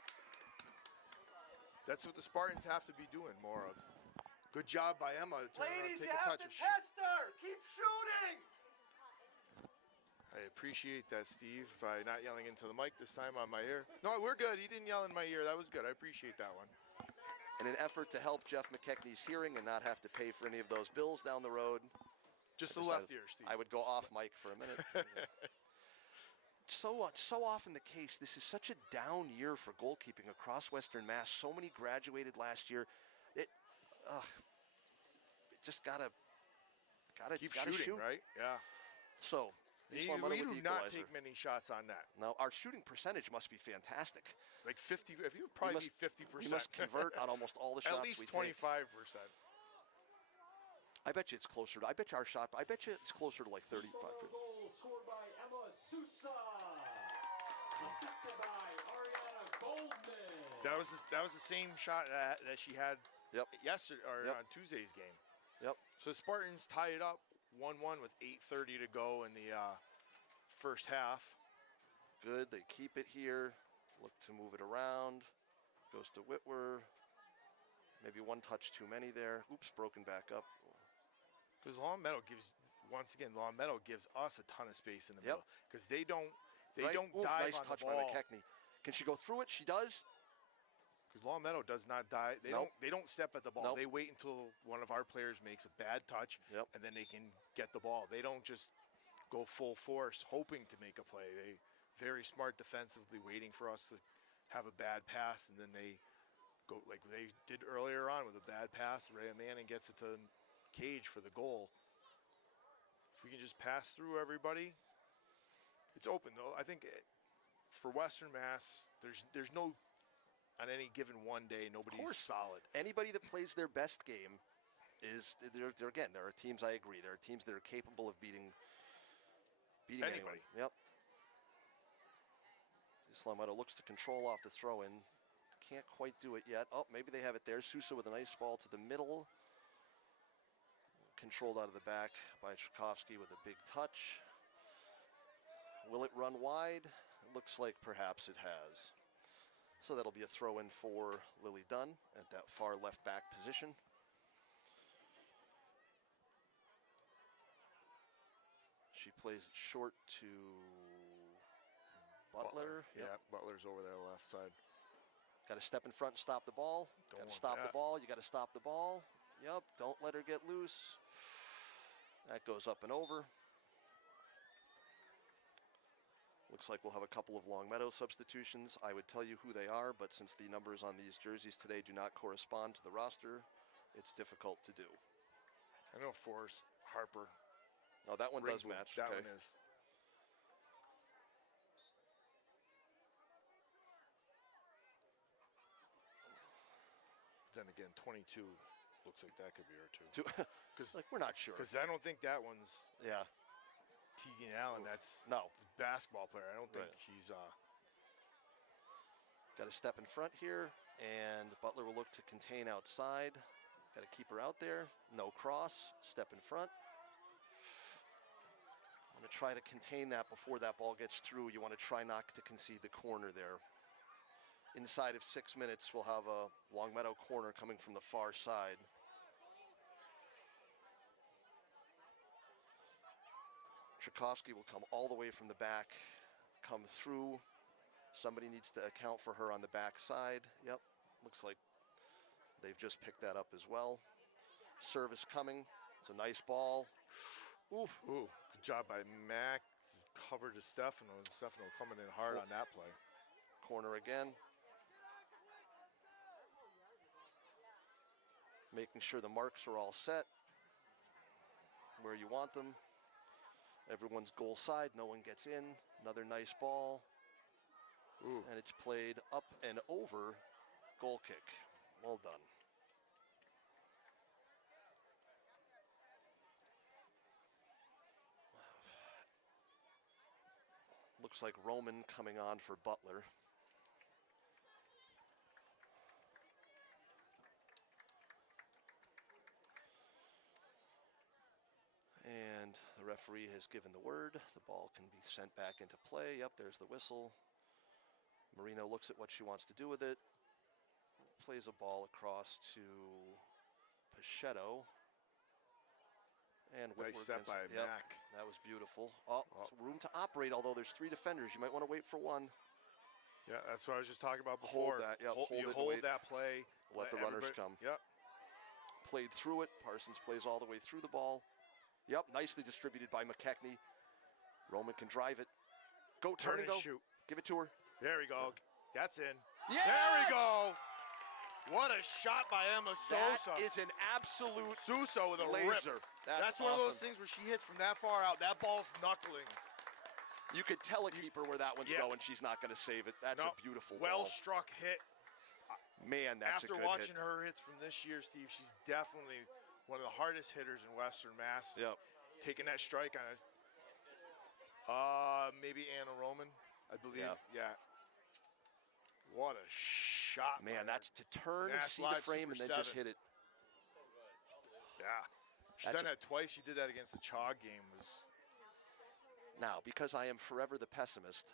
That's what the Spartans have to be doing more of. Good job by Emma to turn around, take a touch and shoot. test her. Keep shooting. I appreciate that, Steve, by not yelling into the mic this time on my ear. No, we're good. He didn't yell in my ear. That was good. I appreciate that one. In an effort to help Jeff McKechnie's hearing and not have to pay for any of those bills down the road. Just the decided left ear, Steve. I would go off mic for a minute. So often the case. This is such a down year for goalkeeping across Western Mass. So many graduated last year. It just gotta Keep shooting, shoot. right? Yeah. So East We Longmeadow with do the not equalizer. take many shots on net. No, our shooting percentage must be fantastic. Like 50, if you would probably be 50%. We must convert on almost all the shots At least we take. 25%. I bet you it's closer to. I bet you it's closer to like 35. Goal scored by Emma Sousa. Assisted by Ariana Goldman. That was the same shot that she had Yep. yesterday or Yep. on Tuesday's game. Yep. So the Spartans tie it up 1-1 with 8:30 to go in the first half. Good. They keep it here. Look to move it around. Goes to Whitwer. Maybe one touch too many there. Oops, broken back up. Because Longmeadow gives us a ton of space in the Yep. middle. Because they don't Right? Oof, dive nice on touch the by ball. McKechnie. Can she go through it? She does. Because Longmeadow does not dive. Nope. They don't step at the ball. Nope. They wait until one of our players makes a bad touch, Yep. and then they can get the ball. They don't just go full force hoping to make a play. They very smart defensively, waiting for us to have a bad pass, and then they go like they did earlier on with a bad pass. Ray Manning gets it to Cage for the goal. If we can just pass through everybody, it's open though. I think for Western Mass, there's no on any given one day nobody's course. solid. Anybody that plays their best game is there are teams. I agree. There are teams that are capable of beating anyone. Anybody. Yep. Longmeadow looks to control off the throw-in. Can't quite do it yet. Oh, maybe they have it there. Sousa with a nice ball to the middle. Controlled out of the back by Tchaikovsky with a big touch. Will it run wide? It looks like perhaps it has. So that'll be a throw in for Lily Dunn at that far left back position. She plays it short to Butler. Yeah, Butler's over there left side. Got to step in front and stop the ball. Got to stop the ball. You got to stop the ball. Yep, don't let her get loose. That goes up and over. Looks like we'll have a couple of Longmeadow substitutions. I would tell you who they are, but since the numbers on these jerseys today do not correspond to the roster, it's difficult to do. I know Forrest Harper. Oh, that one does Ringwood, match. That Okay. one is. Then again, 22 looks like that could be her too. Because like we're not sure. Because I don't think that one's Yeah. Tegan Allen. That's No. a basketball player. I don't think Right. she's. Got to step in front here, and Butler will look to contain outside. Got to keep her out there. No cross. Step in front. Want to try to contain that before that ball gets through. You want to try not to concede the corner there. Inside of 6 minutes, we'll have a Longmeadow corner coming from the far side. Tchaikovsky will come all the way from the back, come through. Somebody needs to account for her on the back side. Yep, looks like they've just picked that up as well. Service coming. It's a nice ball. Ooh, good job by Mac. Cover to Stefano. Stefano coming in hard on that play. Corner again. Making sure the marks are all set where you want them. Everyone's goal side. No one gets in. Another nice ball. Ooh. And it's played up and over. Goal kick. Well done. Looks like Roman coming on for Butler. And the referee has given the word. The ball can be sent back into play. Yep, there's the whistle. Marino looks at what she wants to do with it. Plays a ball across to Pichetto. And Nice step by Mac. That was beautiful. Room to operate, although there's 3 defenders. You might want to wait for one. Yeah, that's what I was just talking about Hold before. that, yep, hold You it and hold wait. that play. Let the runners come. Yep. Played through it. Parsons plays all the way through the ball. Yep, nicely distributed by McKechnie. Roman can drive it. Go, turn and go. Shoot. Give it to her. There we go. That's in. Yes! There we go. What a shot by Emma Sosa. That is an absolute Sousa with a laser. rip. That's one of those awesome. things where she hits from that far out. That ball's knuckling. You could tell a keeper where that one's Yeah. going. She's not going to save it. That's a beautiful well ball. struck hit. Man, that's After a good watching hit. her hits from this year, Steve, she's definitely one of the hardest hitters in Western Mass. Yep. Taking that strike on it. Maybe Anna Roman, I believe. Yeah. What a shot. Man, by her. that's to turn, Yeah, see the slide frame, and Super then just 7. hit it. Yeah. She's That's done that twice. She did that against the Chog game. Now, because I am forever the pessimist,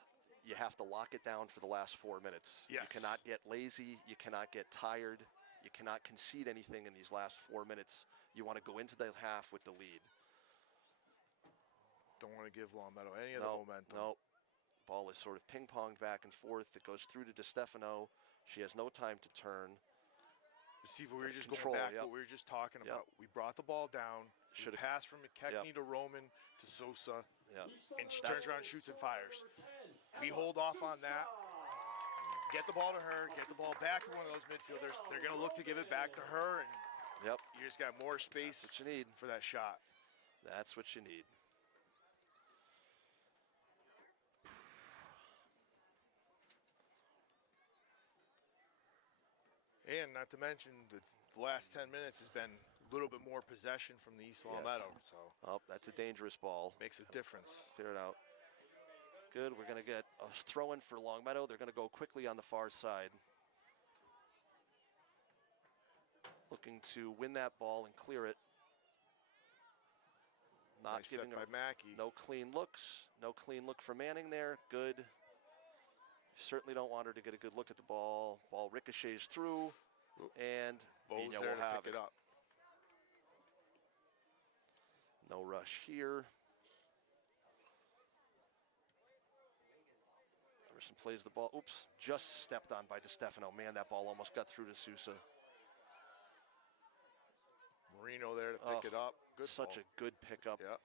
you have to lock it down for the last 4 minutes. Yes. You cannot get lazy. You cannot get tired. You cannot concede anything in these last 4 minutes. You want to go into the half with the lead. Don't want to give Longmeadow any of the momentum. No. Ball is sort of ping-ponged back and forth. It goes through to DeStefano. She has no time to turn. Steve, we were just Control, going back yep. what we were just talking about. We brought the ball down. Should've- Pass from McKechnie to Roman to Sosa. Yeah. And she turns around, shoots, and fires. We hold off on that. Get the ball to her. Get the ball back to one of those midfielders. They're going to look to give it back to her, and Yep. you just got more space That's what you need. for that shot. That's what you need. And not to mention, the last 10 minutes has been a little bit more possession from the East Longmeadow, so Oh, that's a dangerous ball. makes a difference. Clear it out. Good. We're going to get a throw-in for Longmeadow. They're going to go quickly on the far side. Looking to win that ball and clear it. Not Nice giving set by her Mackey. no clean looks. No clean look for Manning there. Good. You certainly don't want her to get a good look at the ball. Ball ricochets through, and Bo's Mina there will to have pick it up. No rush here. Emerson plays the ball. Oops, just stepped on by DeStefano. Man, that ball almost got through to Sousa. Marino there to pick it up. Good Such ball. a good pickup. Yeah.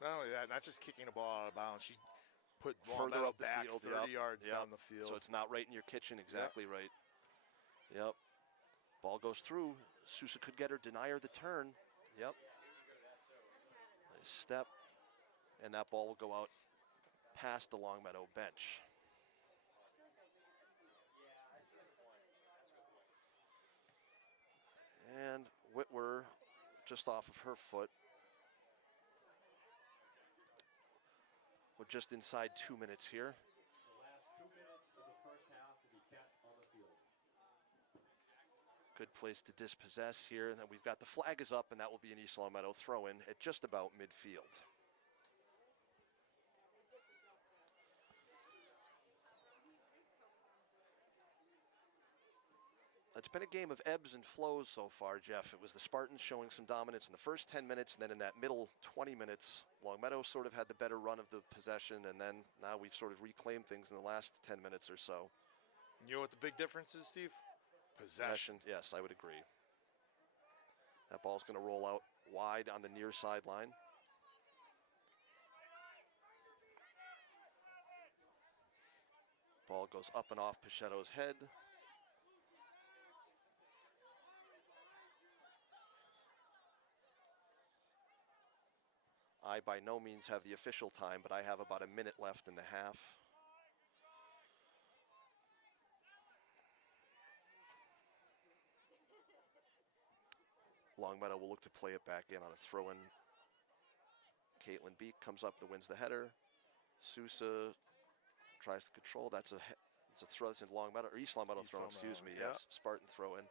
Not only that, not just kicking the ball out of bounds. She put Further Longmeadow up the back field, 30 yards down the field. So it's not right in your kitchen. Exactly right. Yep. Ball goes through. Sousa could get her, deny her the turn. Yep. Nice step. And that ball will go out past the Longmeadow bench. And Whitwer just off of her foot. We're just inside 2 minutes here. The last 2 minutes of the first half will be kept on the field. Good place to dispossess here. And then we've got the flag is up, and that will be an East Longmeadow throw-in at just about midfield. It's been a game of ebbs and flows so far, Jeff. It was the Spartans showing some dominance in the first 10 minutes, and then in that middle 20 minutes, Longmeadow sort of had the better run of the possession, and then now we've sort of reclaimed things in the last 10 minutes or so. You know what the big difference is, Steve? Possession. Yes, I would agree. That ball's going to roll out wide on the near sideline. Ball goes up and off Pichetto's head. I by no means have the official time, but I have about a minute left in the half. Longmeadow will look to play it back in on a throw-in. Caitlin Beek comes up and wins the header. Sousa tries to control. That's a throw that's in Longmeadow, or East Longmeadow throw-in, excuse me. Yeah. Yes, Spartan throw-in.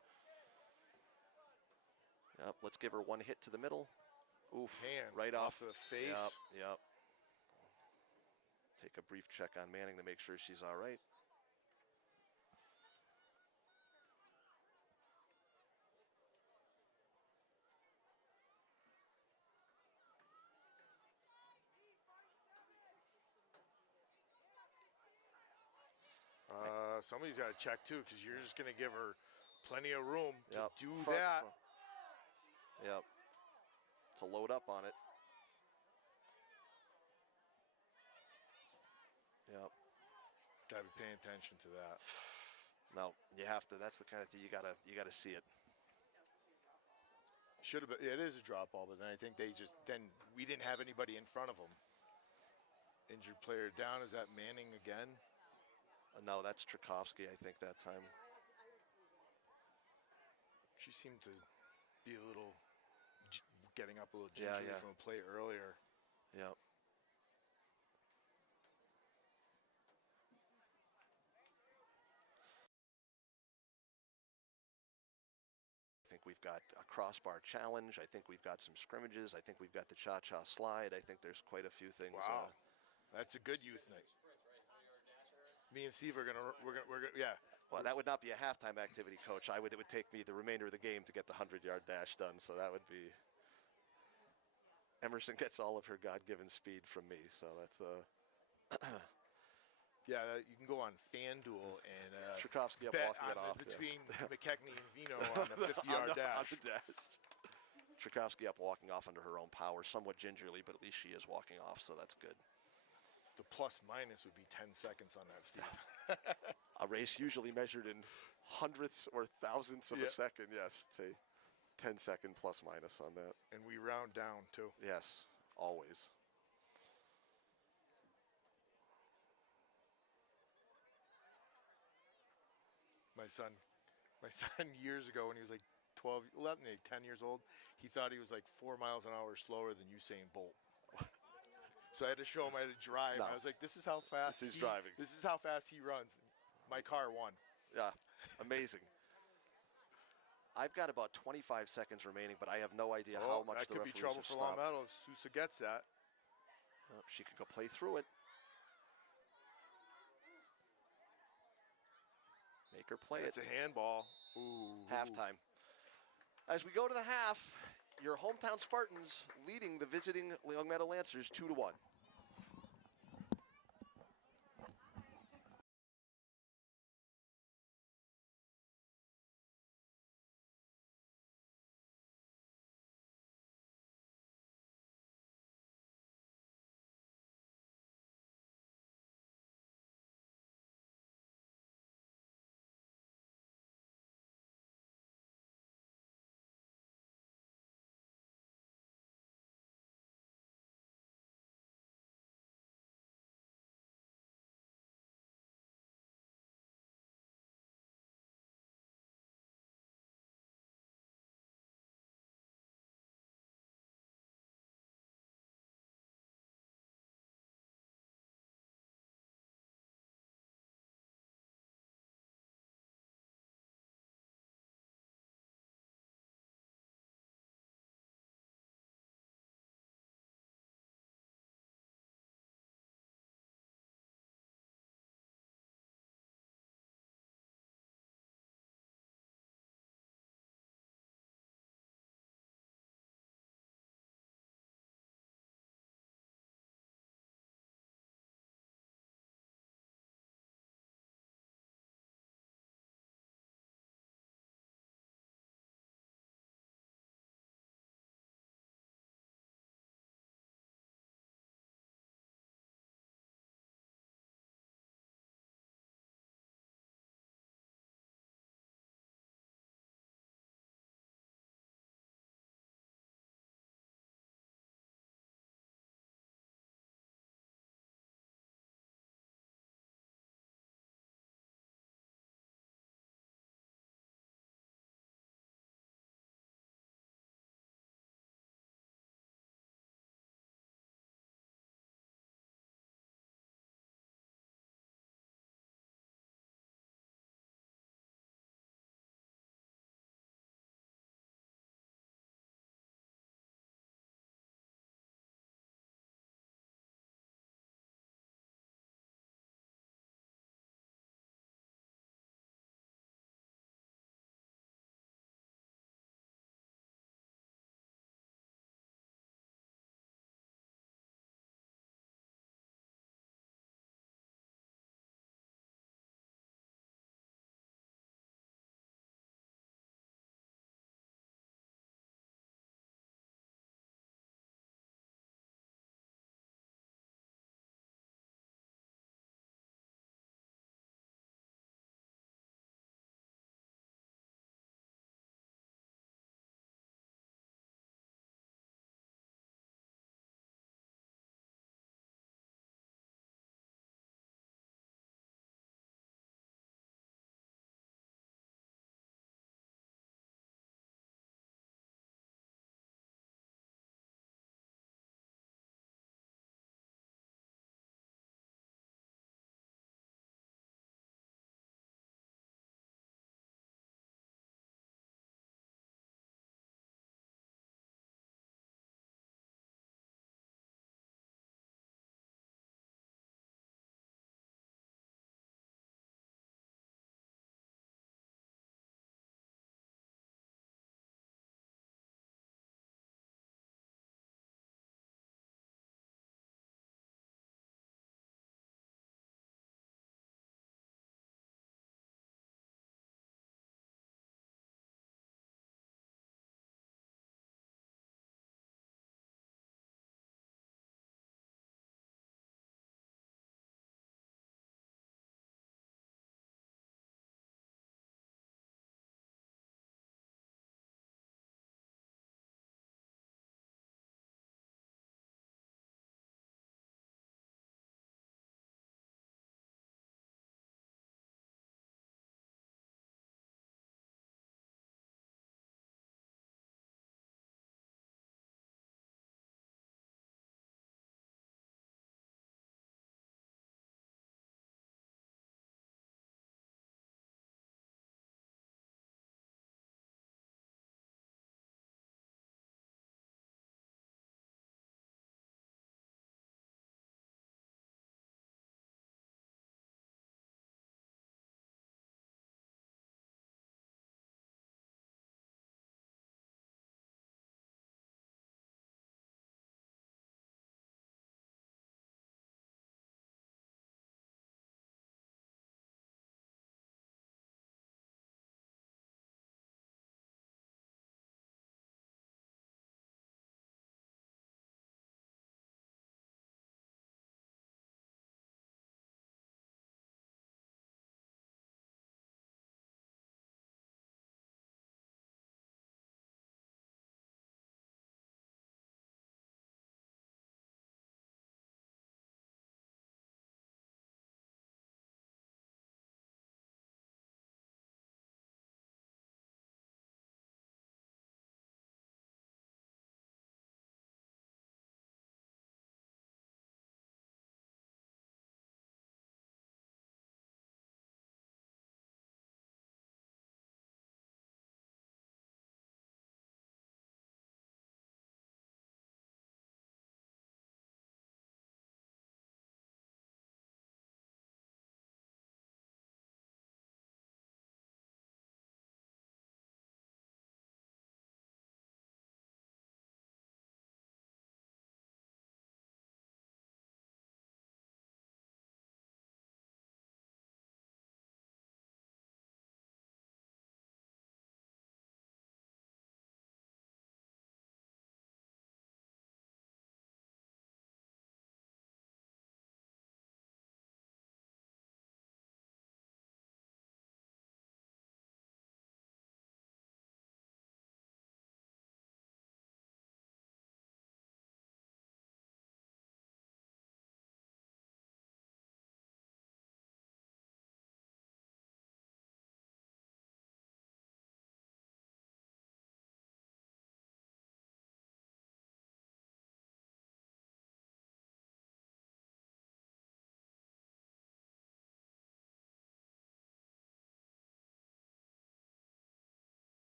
Yep, let's give her one hit to the middle. Oof, Hand right off the face. Yep. Take a brief check on Manning to make sure she's all right. Somebody's got to check too, because you're just going to give her plenty of room to do Front. that. Yep. To load up on it. Yep. Got to be paying attention to that. No, you have to. That's the kind of thing you gotta see it. Should have been. It is a drop ball, but then I think we didn't have anybody in front of them. Injured player down. Is that Manning again? No, that's Tchaikovsky, I think, that time. She seemed to be a little getting up a little gingerly from a play earlier. Yep. I think we've got a crossbar challenge. I think we've got some scrimmages. I think we've got the cha-cha slide. I think there's quite a few things. Wow, that's a good youth night. Me and Steve are gonna, yeah. Well, that would not be a halftime activity, Coach. It would take me the remainder of the game to get the 100-yard dash done. So that would be. Emerson gets all of her God-given speed from me. So that's Yeah, you can go on FanDuel and Tchaikovsky up bet walking it off between McKechnie and Vino on the 50-yard dash. Tchaikovsky up walking off under her own power, somewhat gingerly, but at least she is walking off, so that's good. The plus minus would be 10 seconds on that, Steve. A race usually measured in hundredths or thousandths of a second. Yes, it's a 10-second plus minus on that. And we round down too. Yes, always. My son years ago when he was like 10 years old, he thought he was like 4 miles an hour slower than Usain Bolt. So I had to show him how to drive. No. I was like, this is how fast This is driving. This is how fast he runs. My car won. Yeah, amazing. I've got about 25 seconds remaining, but I have no idea Oh, how much that the could be referees trouble have for stopped. Longmeadow if Sousa gets that. She could go play through it. Make her play It's it. a handball. Ooh. Halftime. As we go to the half, your hometown Spartans leading the visiting Longmeadow Lancers 2-1.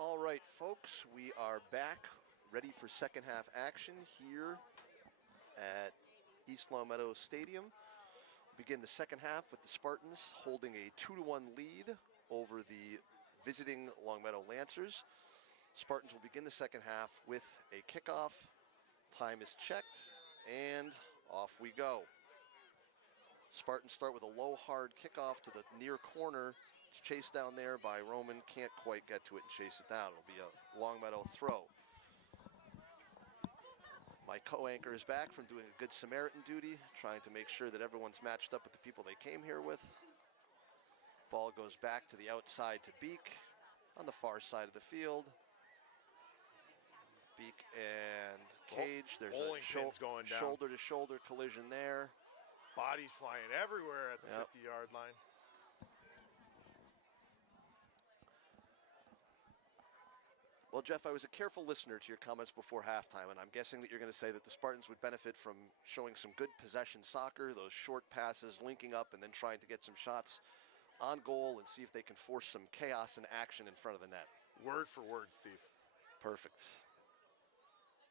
All right, folks, we are back, ready for second half action here at East Longmeadow Stadium. Begin the second half with the Spartans holding a 2-1 lead over the visiting Longmeadow Lancers. Spartans will begin the second half with a kickoff. Time is checked, and off we go. Spartans start with a low, hard kickoff to the near corner. It's chased down there by Roman. Can't quite get to it and chase it down. It'll be a Longmeadow throw. My co-anchor is back from doing a good Samaritan duty, trying to make sure that everyone's matched up with the people they came here with. Ball goes back to the outside to Beek on the far side of the field. Beek and Cage. There's a going down. shoulder-to-shoulder collision there. Bodies flying everywhere at the 50-yard line. Well, Jeff, I was a careful listener to your comments before halftime, and I'm guessing that you're going to say that the Spartans would benefit from showing some good possession soccer, those short passes, linking up, and then trying to get some shots on goal and see if they can force some chaos and action in front of the net. Word for word, Steve. Perfect.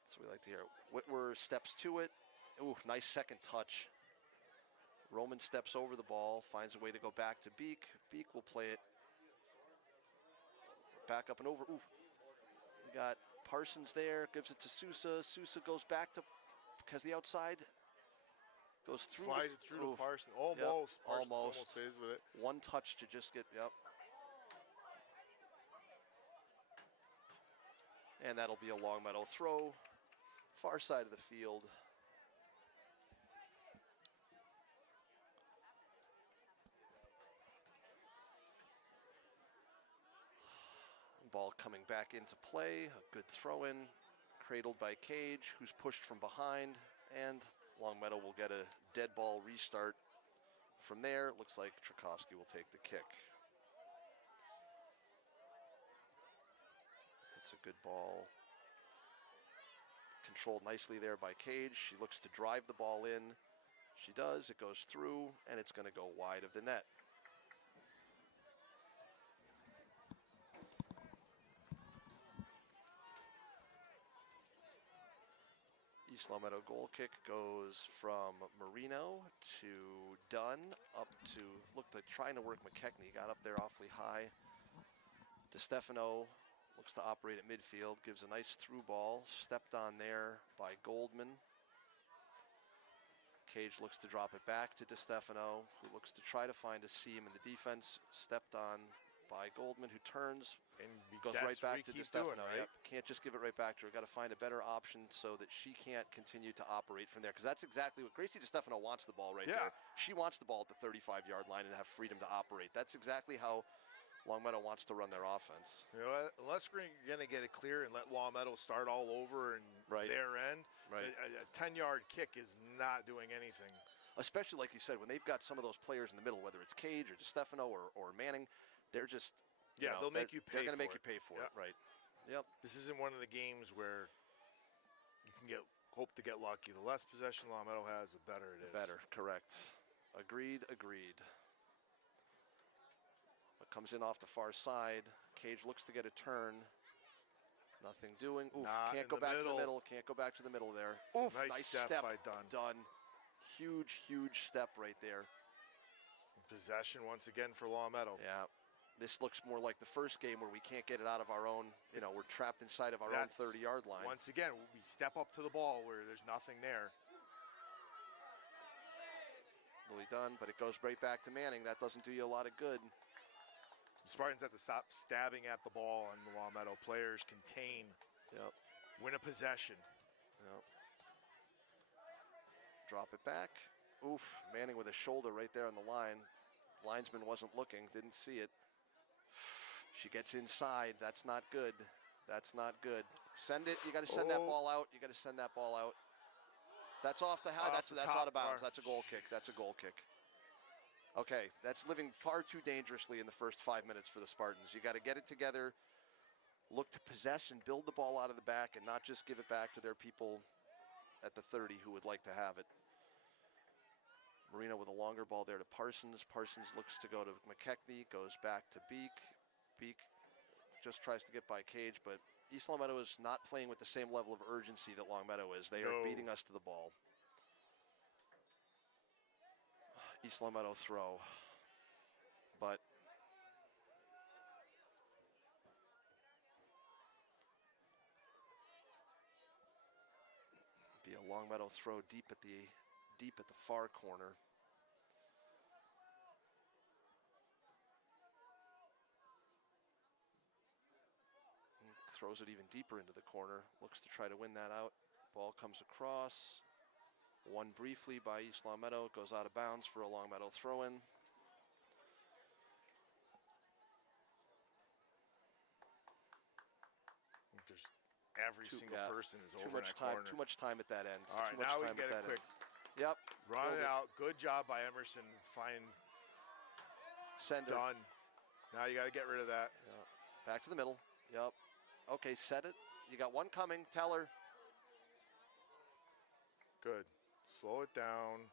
That's what we like to hear. Whitwer steps to it. Ooh, nice second touch. Roman steps over the ball, finds a way to go back to Beek. Beek will play it back up and over. Ooh. We got Parsons there, gives it to Sousa. Sousa goes back to, because the outside goes through. Slides it through to Parsons. Almost. Yep, Parsons almost stays with it. One touch to just get, And that'll be a Longmeadow throw. Far side of the field. Ball coming back into play, a good throw-in, cradled by Cage, who's pushed from behind, and Longmeadow will get a dead ball restart. From there, it looks like Tchaikovsky will take the kick. It's a good ball. Controlled nicely there by Cage. She looks to drive the ball in. She does, it goes through, and it's going to go wide of the net. East Longmeadow goal kick goes from Marino to Dunn, up to, looked like trying to work McKechnie, got up there awfully high. DeStefano looks to operate at midfield, gives a nice through ball, stepped on there by Goldman. Cage looks to drop it back to DeStefano, who looks to try to find a seam in the defense, stepped on by Goldman, who turns and goes right back to DeStefano. Right? Yep. Can't just give it right back to her. Got to find a better option so that she can't continue to operate from there. Because that's exactly what Gracie DeStefano wants the ball right there. She wants the ball at the 35-yard line and have freedom to operate. That's exactly how Longmeadow wants to run their offense. You know, unless we're going to get it clear and let Longmeadow start all over and their end, a 10-yard kick is not doing anything. Especially, like you said, when they've got some of those players in the middle, whether it's Cage or DeStefano or Manning, they're just, they'll make you pay. They're going to make you pay for it, right? Yep. This isn't one of the games where you can hope to get lucky. The less possession Longmeadow has, the better it is. Better, correct. Agreed. It comes in off the far side. Cage looks to get a turn. Nothing doing. Oof, can't go back to the middle. Can't go back to the middle there. Oof, nice step by Dunn. Huge step right there. Possession once again for Longmeadow. Yeah. This looks more like the first game where we can't get it out of our own, we're trapped inside of our own 30-yard line. Once again, we step up to the ball where there's nothing there. Really done, but it goes right back to Manning. That doesn't do you a lot of good. The Spartans have to stop stabbing at the ball, and the Longmeadow players contain. Yep. Win a possession. Yep. Drop it back. Oof, Manning with a shoulder right there on the line. Linesman wasn't looking, didn't see it. She gets inside. That's not good. Send it. You got to send that ball out. That's off the high. That's out of bounds. That's a goal kick. Okay, that's living far too dangerously in the first 5 minutes for the Spartans. You got to get it together, look to possess and build the ball out of the back and not just give it back to their people at the 30 who would like to have it. Marino with a longer ball there to Parsons. Parsons looks to go to McKechnie, goes back to Beek. Beek just tries to get by Cage, but East Longmeadow is not playing with the same level of urgency that Longmeadow is. They are beating us to the ball. East Longmeadow throw, but be a Longmeadow throw deep at the far corner. Throws it even deeper into the corner. Looks to try to win that out. Ball comes across. Won briefly by East Longmeadow. Goes out of bounds for a Longmeadow throw-in. Just every single person is over in that corner. Too much time at that end. All right, now we can get it quick. Yep. Run it out. Good job by Emerson. It's fine. Sender. Done. Now you got to get rid of that. Yep. Back to the middle. Yep. Okay, set it. You got one coming. Tell her. Good. Slow it down.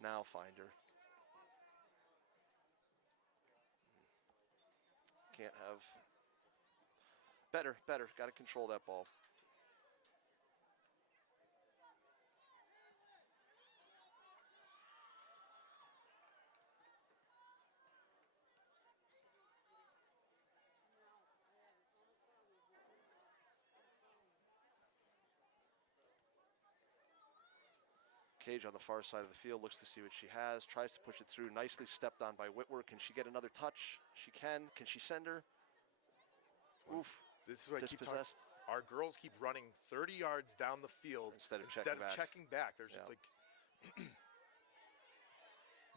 Now find her. Can't have. Better. Got to control that ball. Cage on the far side of the field, looks to see what she has, tries to push it through, nicely stepped on by Whitwer. Can she get another touch? She can. Can she send her? Oof. This is what I keep talking. Our girls keep running 30 yards down the field instead of checking back. There's like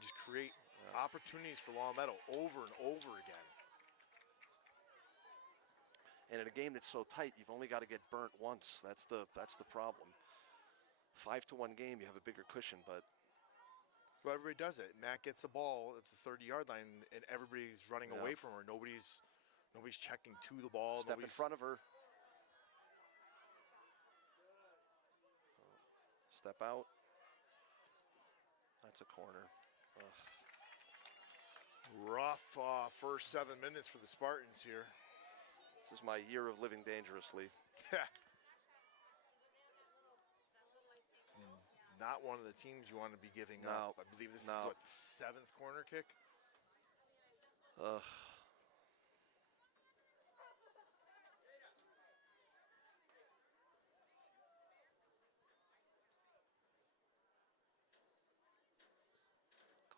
just create opportunities for Longmeadow over and over again. And in a game that's so tight, you've only got to get burnt once. That's the problem. 5-1 game, you have a bigger cushion, but well, everybody does it. Matt gets the ball at the 30-yard line, and everybody's running away from her. Nobody's checking to the ball. Step in front of her. Step out. That's a corner. Ugh. Rough first 7 minutes for the Spartans here. This is my year of living dangerously. Not one of the teams you want to be giving up. I believe this is what, the 7th corner kick? Ugh.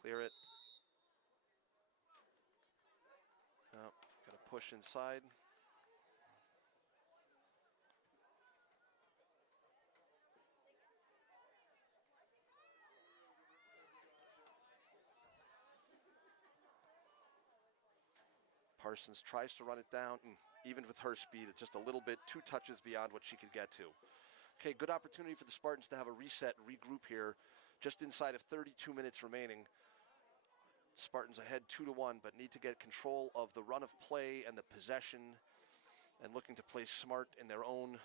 Clear it. Yep. Got to push inside. Parsons tries to run it down. Even with her speed, it's just a little bit, 2 touches beyond what she could get to. Okay, good opportunity for the Spartans to have a reset, regroup here. Just inside of 32 minutes remaining. Spartans ahead 2-1, but need to get control of the run of play and the possession and looking to play smart in their own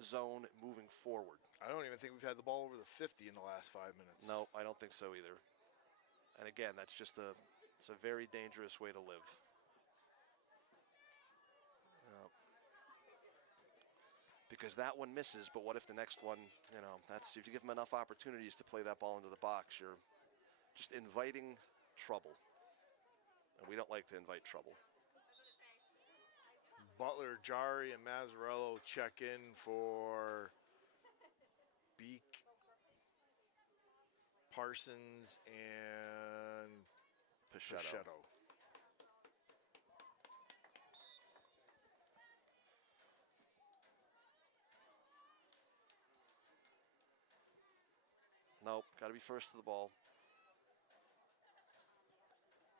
zone moving forward. I don't even think we've had the ball over the 50 in the last 5 minutes. No, I don't think so either. And again, that's just it's a very dangerous way to live. Because that one misses, but what if the next one, that's if you give them enough opportunities to play that ball into the box, you're just inviting trouble. And we don't like to invite trouble. Butler, Jari, and Mazzarello check in for Beak, Parsons, and Pichetto. Nope, got to be first to the ball.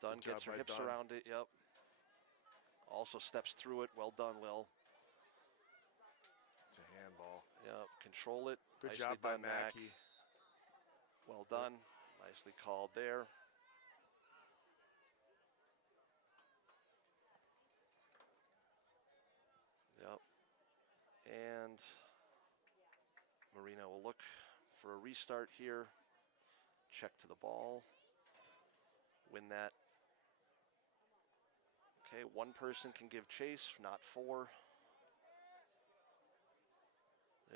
Dunn gets her hips around it, yep. Also steps through it. Well done, Lil. It's a handball. Yep, control it. Good Nicely job by done, Mac. Mackey. Well done. Nicely called there. Yep. And Marina will look for a restart here. Check to the ball. Win that. Okay, one person can give chase, not four.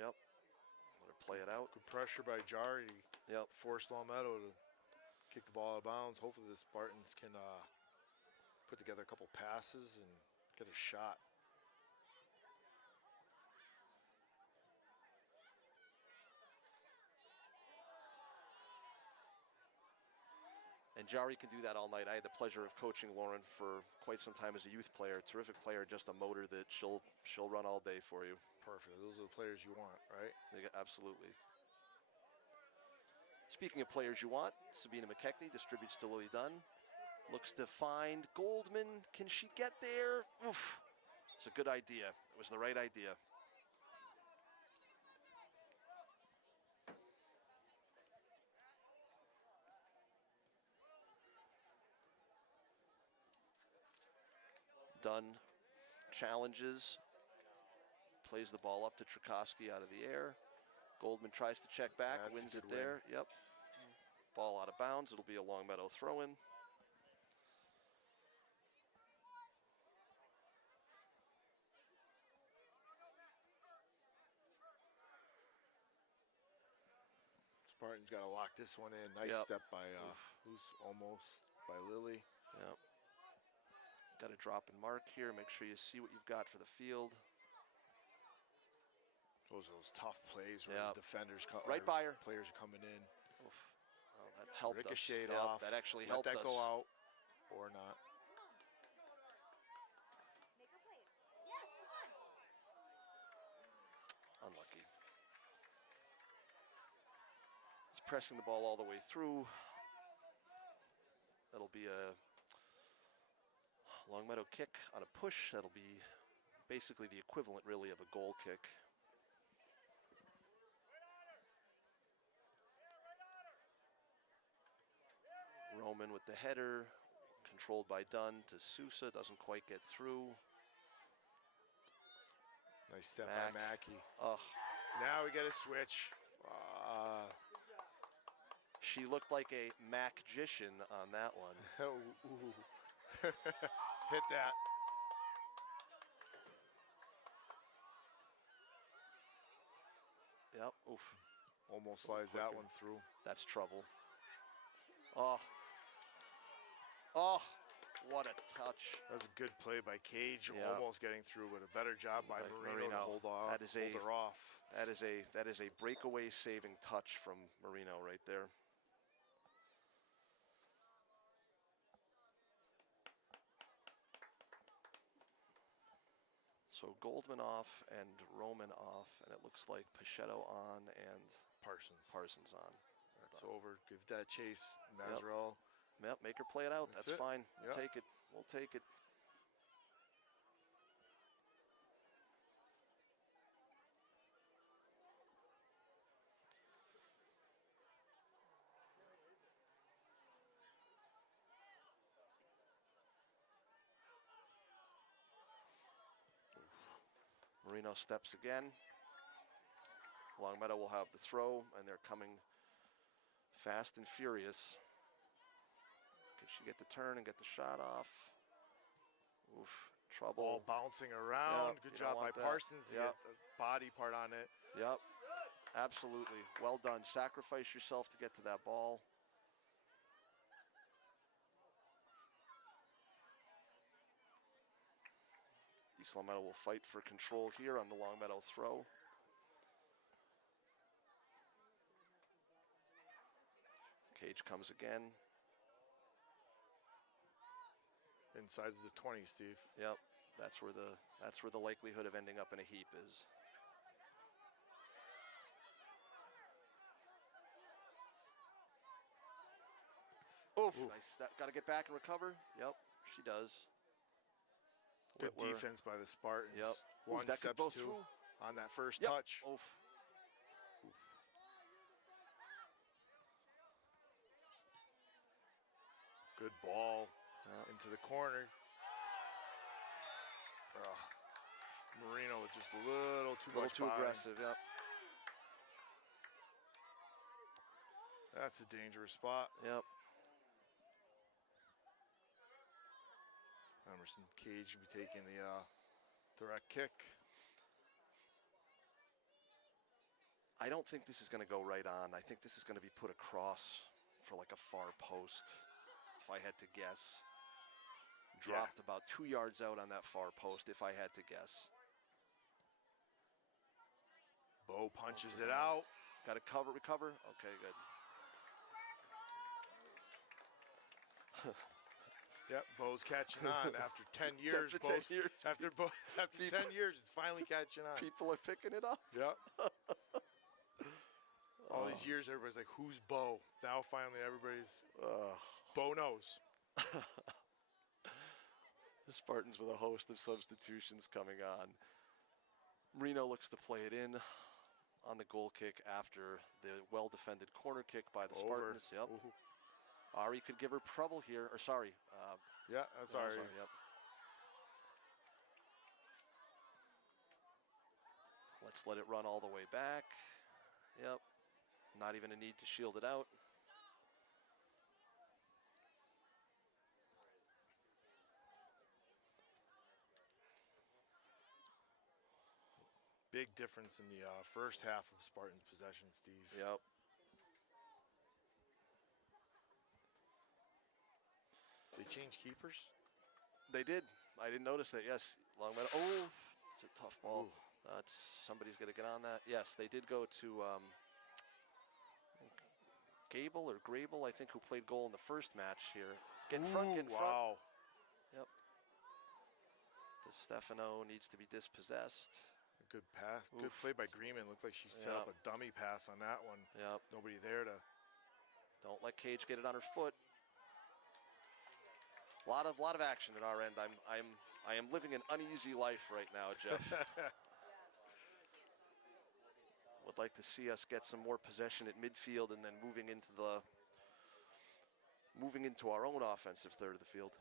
Yep. Let her play it out. Good pressure by Jari. Yep. Forced Longmeadow to kick the ball out of bounds. Hopefully the Spartans can put together a couple passes and get a shot. And Jari can do that all night. I had the pleasure of coaching Lauren for quite some time as a youth player. Terrific player, just a motor that she'll run all day for you. Perfect. Those are the players you want, right? Absolutely. Speaking of players you want, Sabina McKechnie distributes to Lily Dunn. Looks to find Goldman. Can she get there? Oof. It's a good idea. It was the right idea. Dunn challenges, plays the ball up to Trukowski out of the air. Goldman tries to check back, wins it there. Yep. Ball out of bounds. It'll be a Longmeadow throw-in. Spartans got to lock this one in. Nice step by who's almost by Lily. Yep. Got to drop and mark here. Make sure you see what you've got for the field. Those are those tough plays where the defenders come right by her. Players are coming in. Oof. Oh, that helped Ricocheted us. off. That actually Let helped that us. go out or not. Unlucky. He's pressing the ball all the way through. That'll be a Longmeadow kick on a push. That'll be basically the equivalent, really, of a goal kick. Roman with the header, controlled by Dunn to Sousa, doesn't quite get through. Nice step by Mackey. Ugh. Now we get a switch. She looked like a magician on that one. Hit that. Yep. Oof. Almost slides that one through. That's trouble. Oh. Oh. What a touch. That was a good play by Cage, Yeah. almost getting through, but a better job by Marino to hold her off. That is a breakaway saving touch from Marino right there. So Goldman off and Roman off, and it looks like Pichetto on and Parsons on. That's over. Give that chase, Mazarel. Yep, make her play it out. That's fine. Yep. Take it. We'll take it. Marino steps again. Longmeadow will have the throw, and they're coming fast and furious. Can she get the turn and get the shot off? Oof, trouble. Ball bouncing around. Yep, Good job by Parsons to get the body part on it. Yep, absolutely. Well done. Sacrifice yourself to get to that ball. East Longmeadow will fight for control here on the Longmeadow throw. Cage comes again. Inside of the 20, Steve. Yep, that's where the likelihood of ending up in a heap is. Oof. Nice step. Got to get back and recover. Yep, she does. Good defense by the Spartans. Yep. One that steps could go two through on that first touch. Oof. Good ball into the corner. Marino with just a little too much too aggressive. Yep. That's a dangerous spot. Yep. Number Emerson Cage will be taking the direct kick. I don't think this is going to go right on. I think this is going to be put across for like a far post, if I had to guess. Dropped about 2 yards out on that far post, if I had to guess. Bo punches it out. Got to recover. Okay, good. Yep, Bo's catching on after 10 years. After 10 years. After 10 years, it's finally catching on. People are picking it up. Yep. All these years, everybody's like, who's Bo? Now finally everybody's, Bo knows. The Spartans with a host of substitutions coming on. Marino looks to play it in on the goal kick after the well-defended corner kick by the Spartans. Yep. Ooh. Ari could give her trouble here, or sorry. Yeah, that's Ari. Yep. Let's let it run all the way back. Yep. Not even a need to shield it out. Big difference in the first half of Spartans' possession, Steve. Yep. They changed keepers? They did. I didn't notice that. Yes, Longmeadow. Oh, it's a tough ball. Ooh. Somebody's going to get on that. Yes, they did go to Gable or Grable, I think, who played goal in the first match here. Get in front, get in front. Wow. Yep. The Stefano needs to be dispossessed. Good pass. Good Oof. play by Greenman. Looked like she set up a dummy pass on that one. Yep. Nobody there to. Don't let Cage get it on her foot. A lot of action at our end. I am living an uneasy life right now, Jeff. Would like to see us get some more possession at midfield and then moving into our own offensive third of the field.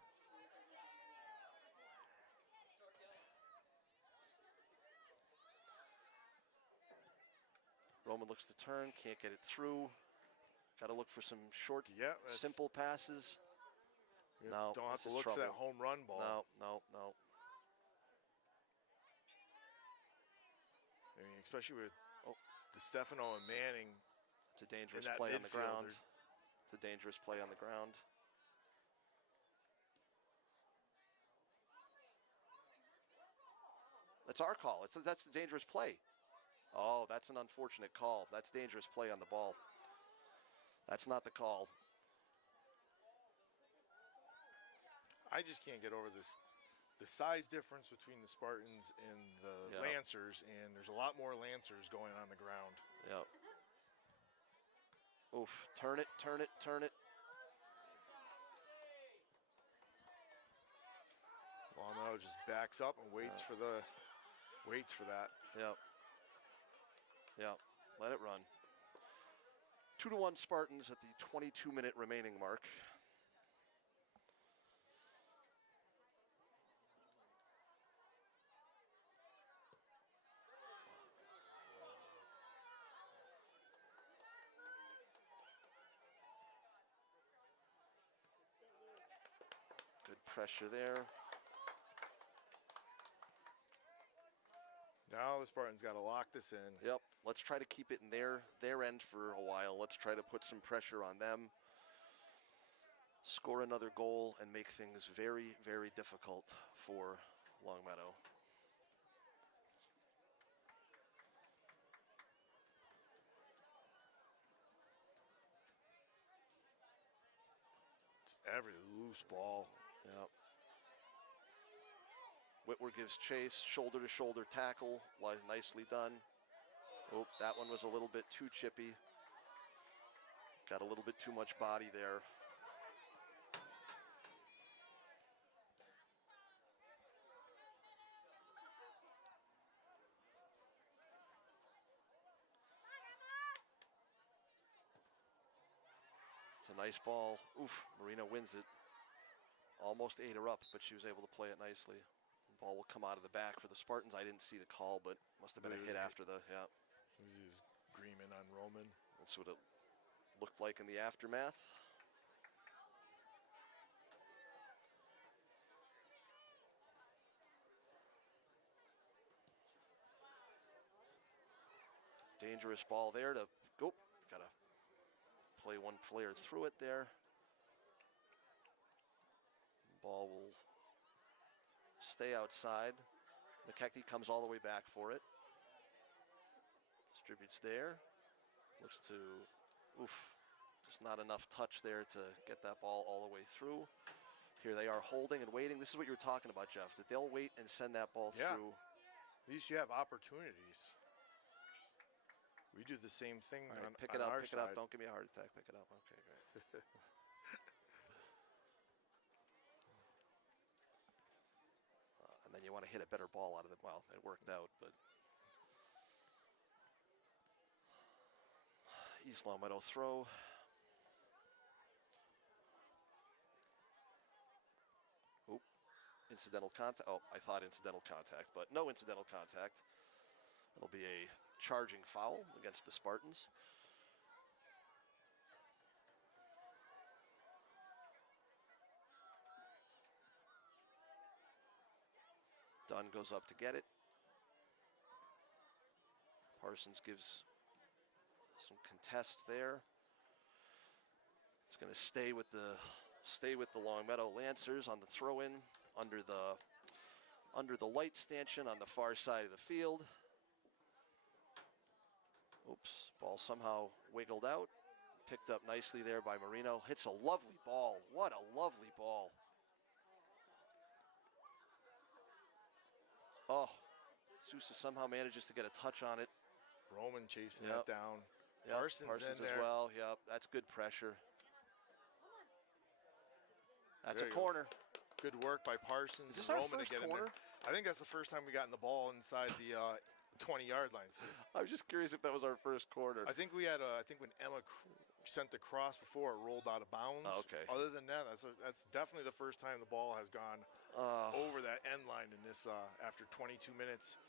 Roman looks to turn, can't get it through. Got to look for some short, simple passes. No, don't have this to is look trouble. for that home run ball. No. I mean, especially with the Stefano and Manning. It's a dangerous that play on the ground. midfielder. It's a dangerous play on the ground. That's our call. That's a dangerous play. Oh, that's an unfortunate call. That's dangerous play on the ball. That's not the call. I just can't get over this. The size difference between the Spartans and the Lancers, and there's a lot more Lancers going on the ground. Yep. Oof. Turn it. Longmeadow just backs up and waits for that. Yep. Let it run. 2-1 Spartans at the 22-minute remaining mark. Good pressure there. Now the Spartans got to lock this in. Yep. Let's try to keep it in their end for a while. Let's try to put some pressure on them. Score another goal and make things very, very difficult for Longmeadow. It's every loose ball. Yep. Whitwer gives chase, shoulder-to-shoulder tackle, nicely done. Oh, that one was a little bit too chippy. Got a little bit too much body there. It's a nice ball. Oof, Marina wins it. Almost ate her up, but she was able to play it nicely. Ball will come out of the back for the Spartans. I didn't see the call, but must have been a hit after the, He was Greenman on Roman. That's what it looked like in the aftermath. Dangerous ball there to go. Got to play one player through it there. Ball will stay outside. McKechnie comes all the way back for it. Distributes there. Looks to, just not enough touch there to get that ball all the way through. Here they are holding and waiting. This is what you were talking about, Jeff, that they'll wait and send that ball through. At least you have opportunities. We do the same thing All right, on pick it our up. side. Don't give me a heart attack. Pick it up. Okay, great. And then you want to hit a better ball out of it. Well, it worked out, but East Longmeadow throw. Oop, incidental contact. Oh, I thought incidental contact, but no incidental contact. It'll be a charging foul against the Spartans. Dunn goes up to get it. Parsons gives some contest there. It's going to stay with the Longmeadow Lancers on the throw-in under the light stanchion on the far side of the field. Oops, ball somehow wiggled out. Picked up nicely there by Marino. Hits a lovely ball. What a lovely ball. Oh, Sousa somehow manages to get a touch on it. Roman chasing that down. Yep, Parsons in as there. well. Yep, that's good pressure. That's There a you go. corner. Good work by Parsons. Is this and our Roman first to get corner? in there. I think that's the first time we gotten the ball inside the 20-yard line. I was just curious if that was our first corner. I think we had. I think when Emma sent the cross before, it rolled out of bounds. Oh, okay. Other than that, that's definitely the first time the ball has gone over that end line in this after 22 minutes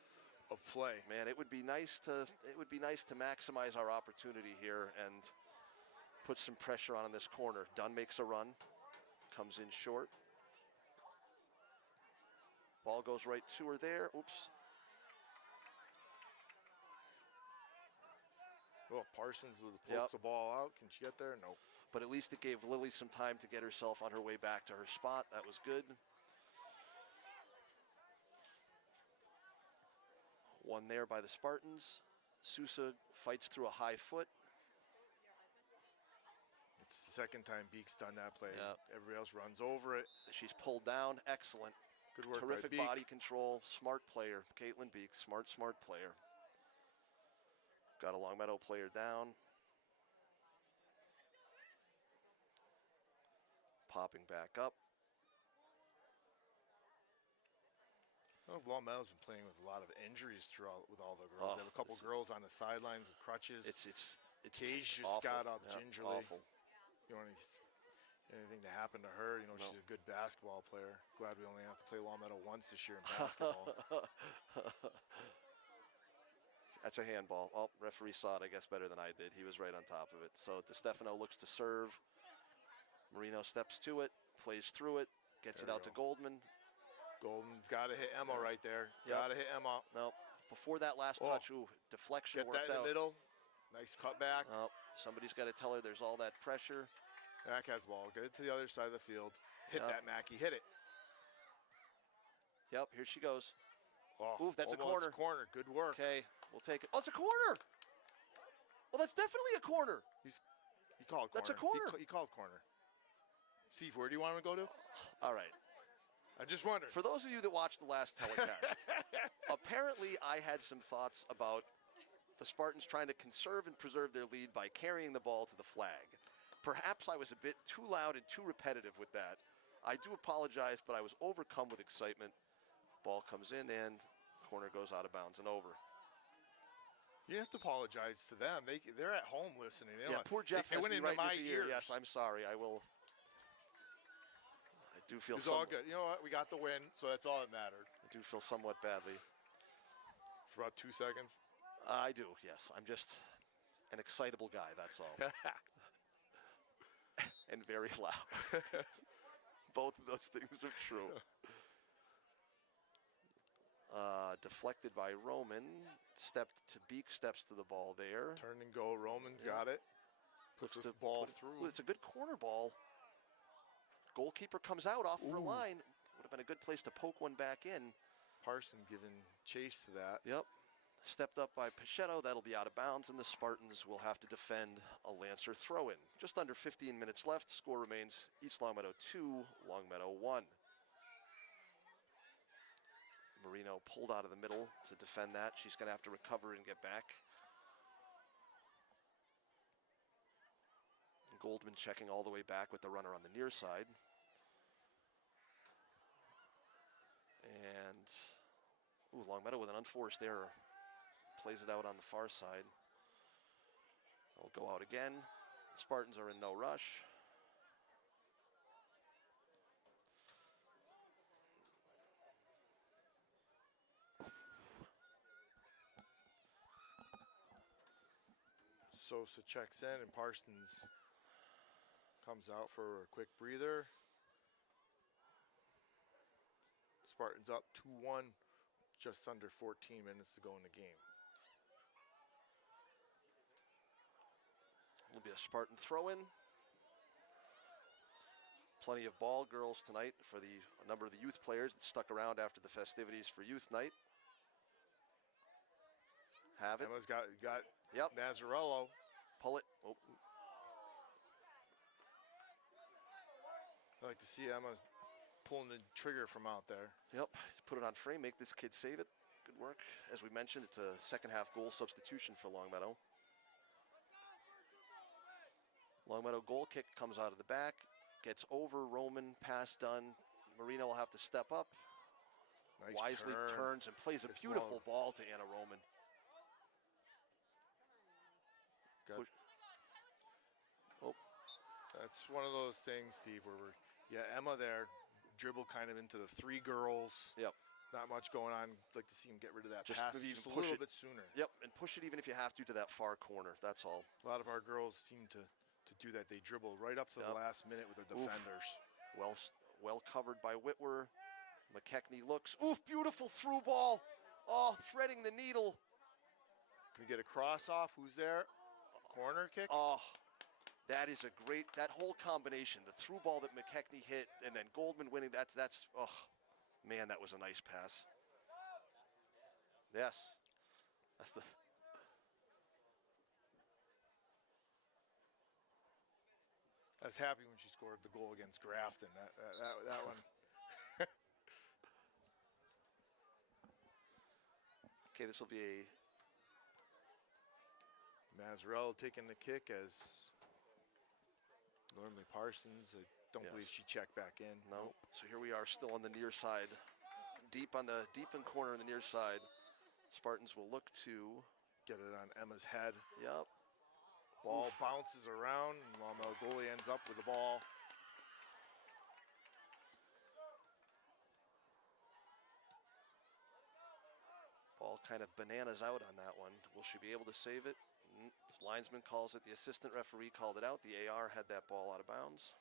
of play. Man, it would be nice to maximize our opportunity here and put some pressure on this corner. Dunn makes a run, comes in short. Ball goes right to her there. Oops. Well, Parsons with pokes the ball out. Can she get there? Nope. But at least it gave Lily some time to get herself on her way back to her spot. That was good. One there by the Spartans. Sousa fights through a high foot. It's the second time Beek's done that play. Yep. Everybody else runs over it. She's pulled down. Excellent. Good work Terrific by Beek. body control. Smart player. Caitlin Beek. Smart player. Got a Longmeadow player down. Popping back up. Oh, Longmeadow's been playing with a lot of injuries throughout with all the girls. They have a couple girls on the sidelines with crutches. It's Cage just awful. got up Yep, gingerly. Awful. You know, anything to happen to her, you know, she's a good basketball player. Glad we only have to play Longmeadow once this year in basketball. That's a handball. Oh, referee saw it, I guess, better than I did. He was right on top of it. So DeStefano looks to serve. Marino steps to it, plays through it, gets it out to Goldman. Golden's got to hit Emma right there. Yep. Got to hit Emma. No, before that last touch, deflection Get worked that in out. the middle. Nice cutback. Oh, somebody's got to tell her there's all that pressure. Mack has the ball. Get it to the other side of the field. Hit that, Mackey. Hit it. Yep, here she goes. Oh, Ooh, that's a almost corner. Good work. Okay, we'll take it. Oh, it's a corner. Well, that's definitely a corner. He called corner. That's a corner. He called corner. Steve, where do you want him to go to? All right. I just wondered. For those of you that watched the last telecast, apparently I had some thoughts about the Spartans trying to conserve and preserve their lead by carrying the ball to the flag. Perhaps I was a bit too loud and too repetitive with that. I do apologize, but I was overcome with excitement. Ball comes in and corner goes out of bounds and over. You have to apologize to them. They're at home listening. Poor Jeff They has went me into right in my his ear. ears. Yes, I'm sorry. I do feel It's all good. You know what? We got the win, so that's all that mattered. I do feel somewhat badly. For about 2 seconds. I do, yes. I'm just an excitable guy, that's all. And very loud. Both of those things are true. Deflected by Roman. Stepped to Beek, steps to the ball there. Turn and go. Roman's got it. Puts the ball through. Ooh, it's a good corner ball. Goalkeeper comes out off for line. Would have been a good place to poke one back in. Parson giving chase to that. Yep. Stepped up by Pichetto. That'll be out of bounds, and the Spartans will have to defend a Lancer throw-in. Just under 15 minutes left. Score remains East Longmeadow 2, Longmeadow 1. Marino pulled out of the middle to defend that. She's going to have to recover and get back. Goldman checking all the way back with the runner on the near side. And Longmeadow with an unforced error. Plays it out on the far side. They'll go out again. The Spartans are in no rush. Sosa checks in and Parsons comes out for a quick breather. Spartans up 2-1, just under 14 minutes to go in the game. Will be a Spartan throw-in. Plenty of ball girls tonight for a number of the youth players that stuck around after the festivities for youth night. Have it. Emma's got Yep. Mazzarello. Pull it. Oh. I like to see Emma pulling the trigger from out there. Yep. Put it on frame. Make this kid save it. Good work. As we mentioned, it's a second half goal substitution for Longmeadow. Longmeadow goal kick comes out of the back. Gets over Roman. Pass done. Marino will have to step up. Nice Wisely turn. turns and plays a beautiful ball to Anna Roman. Got, that's one of those things, Steve, where Emma there, dribble kind of into the three girls. Yep. Not much going on. Like to see him get rid of that Just pass maybe just even a push little it bit sooner. Yep, and push it even if you have to that far corner. That's all. A lot of our girls seem to do that. They dribble right up to the last minute with their defenders. Well covered by Whitwer. McKechnie looks. Oof, beautiful through ball. Oh, threading the needle. Can we get a cross off? Who's there? Corner kick? Oh, that is a great, that whole combination. The through ball that McKechnie hit and then Goldman winning, that's oh, man, that was a nice pass. Yes. That's the... I was happy when she scored the goal against Grafton. That one. Okay, this will be a... Mazzarello taking the kick as normally Parsons. I don't believe she checked back in. No. So here we are still on the near side. Deep in corner on the near side. Spartans will look to get it on Emma's head. Yep. Ball bounces around and Longmeadow goalie ends up with the ball. Ball kind of bananas out on that one. Will she be able to save it? Linesman calls it. The assistant referee called it out. The AR had that ball out of bounds.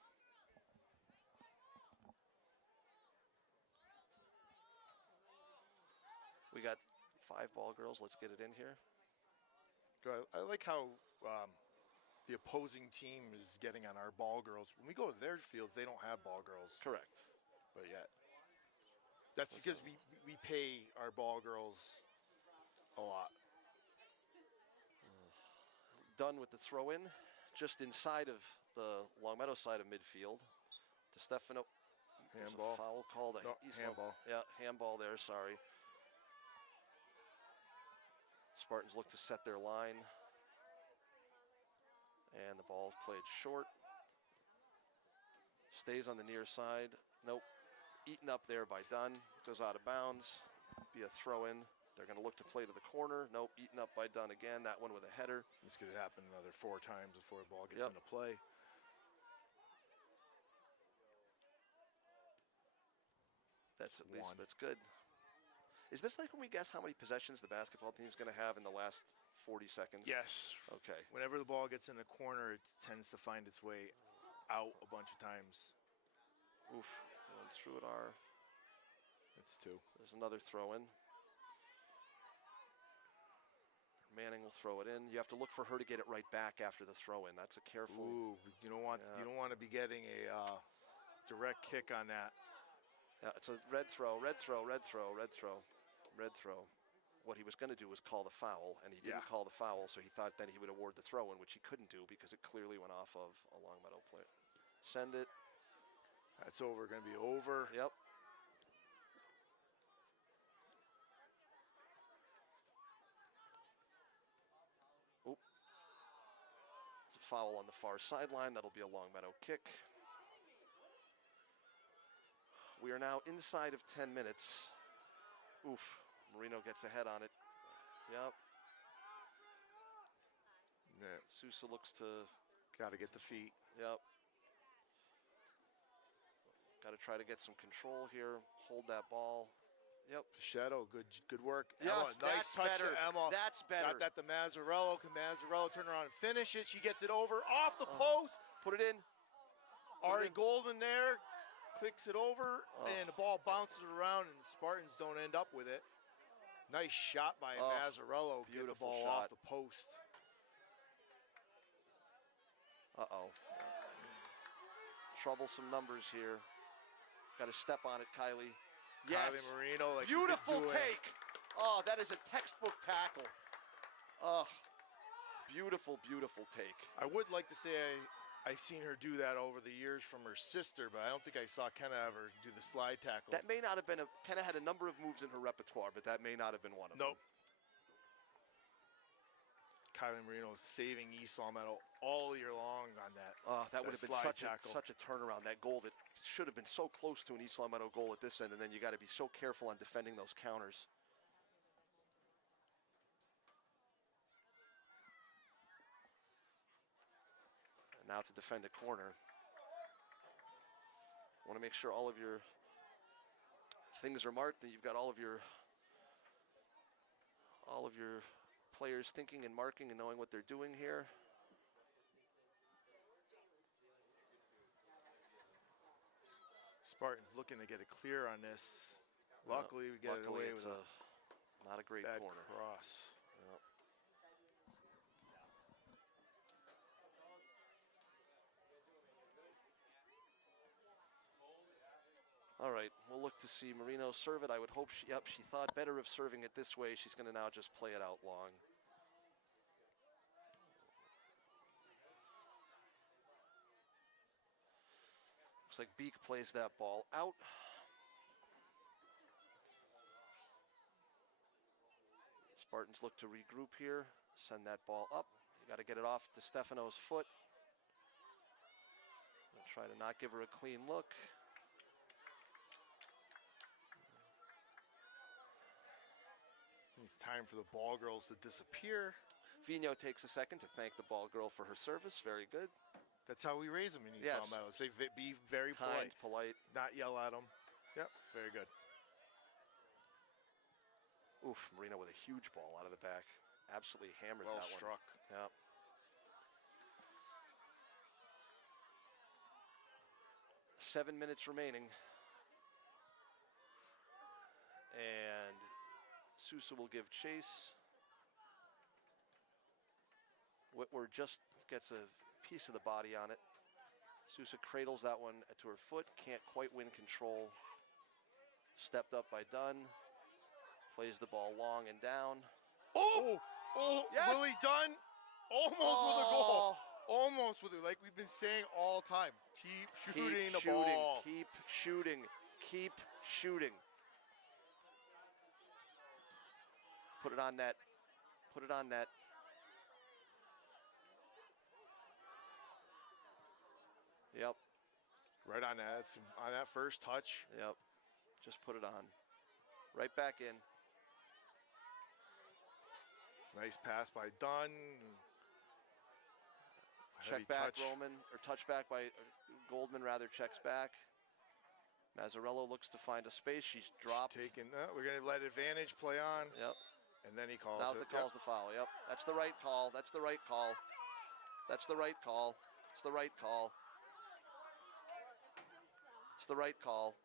We got 5 ball girls. Let's get it in here. I like how the opposing team is getting on our ball girls. When we go to their fields, they don't have ball girls. Correct. But yet, that's because we pay our ball girls a lot. Done with the throw-in, just inside of the Longmeadow side of midfield. To Stefano. Handball. Foul called. No, handball. Yeah, handball there, sorry. Spartans look to set their line. And the ball played short. Stays on the near side. Nope. Eaten up there by Dunn. Goes out of bounds. Be a throw-in. They're going to look to play to the corner. Nope, eaten up by Dunn again. That one with a header. This could happen another 4 times before the ball gets into play. That's at least, that's good. Is this like when we guess how many possessions the basketball team's going to have in the last 40 seconds? Yes. Okay. Whenever the ball gets in the corner, it tends to find its way out a bunch of times. Oof. Going through it are. It's 2. There's another throw-in. Manning will throw it in. You have to look for her to get it right back after the throw in. That's a careful. Ooh, you don't want to be getting a direct kick on that. Yeah, it's a red throw, red throw, red throw, red throw, red throw. What he was going to do was call the foul, and he didn't call the foul, so he thought then he would award the throw-in, which he couldn't do because it clearly went off of a Longmeadow player. Send it. That's over. Going to be over. Yep. Oop. It's a foul on the far sideline. That'll be a Longmeadow kick. We are now inside of 10 minutes. Oof. Marino gets ahead on it. Yep. Yeah. Sousa looks to. Got to get the feet. Yep. Got to try to get some control here. Hold that ball. Yep. Shadow, good work. Yes, Emma, nice touch better. to Emma. That's better. Got that to Mazzarello. Can Mazzarello turn around and finish it? She gets it over off the post. Put it in. Ari Goldman there clicks it over, and the ball bounces around, and Spartans don't end up with it. Nice shot by Mazzarello. Get the ball off the post. Uh-oh. Troublesome numbers here. Got to step on it, Kylie. Yes. Kylie Marino. Like beautiful take. Oh, that is a textbook tackle. Oh, beautiful, beautiful take. I would like to say I seen her do that over the years from her sister, but I don't think I saw Kenna ever do the slide tackle. That may not have been Kenna had a number of moves in her repertoire, but that may not have been one of them. Kylie Marino saving East Longmeadow all year long on that. That would have been such a turnaround. That goal that should have been so close to an East Longmeadow goal at this end, and then you got to be so careful on defending those counters. And now to defend a corner. Want to make sure all of your things are marked, that you've got all of your players thinking and marking and knowing what they're doing here. Spartans looking to get it clear on this. Luckily, we get it away with not a great bad corner. Cross. Yep. All right, we'll look to see Marino serve it. I would hope she thought better of serving it this way. She's going to now just play it out long. Looks like Beek plays that ball out. Spartans look to regroup here, send that ball up. You got to get it off to Stefano's foot. We'll try to not give her a clean look. It's time for the ball girls to disappear. Vino takes a second to thank the ball girl for her service. Very good. That's how we raise them in East Longmeadow. Say be very kind, polite. Not yell at them. Yep, very good. Oof, Marino with a huge ball out of the back. Absolutely hammered that one. Well struck. Yep. Seven minutes remaining. And Sousa will give chase. Whitwer just gets a piece of the body on it. Sousa cradles that one to her foot. Can't quite win control. Stepped up by Dunn. Plays the ball long and down. Oh! Yes! Willie Dunn almost with a goal. Almost with it, like we've been saying all time. Keep shooting the ball. Keep shooting. Keep shooting. Put it on net. Put it on net. Yep. Right on that. It's on that first touch. Yep. Just put it on. Right back in. Nice pass by Dunn. Check back, Roman, or touch back by Goldman, rather, checks back. Mazzarello looks to find a space. She's dropped. We're going to let advantage play on. Yep. And then he calls Now's the call's the foul. Yep. That's the right call. That's the right call. That's the right call. It's the right call. It's the right call.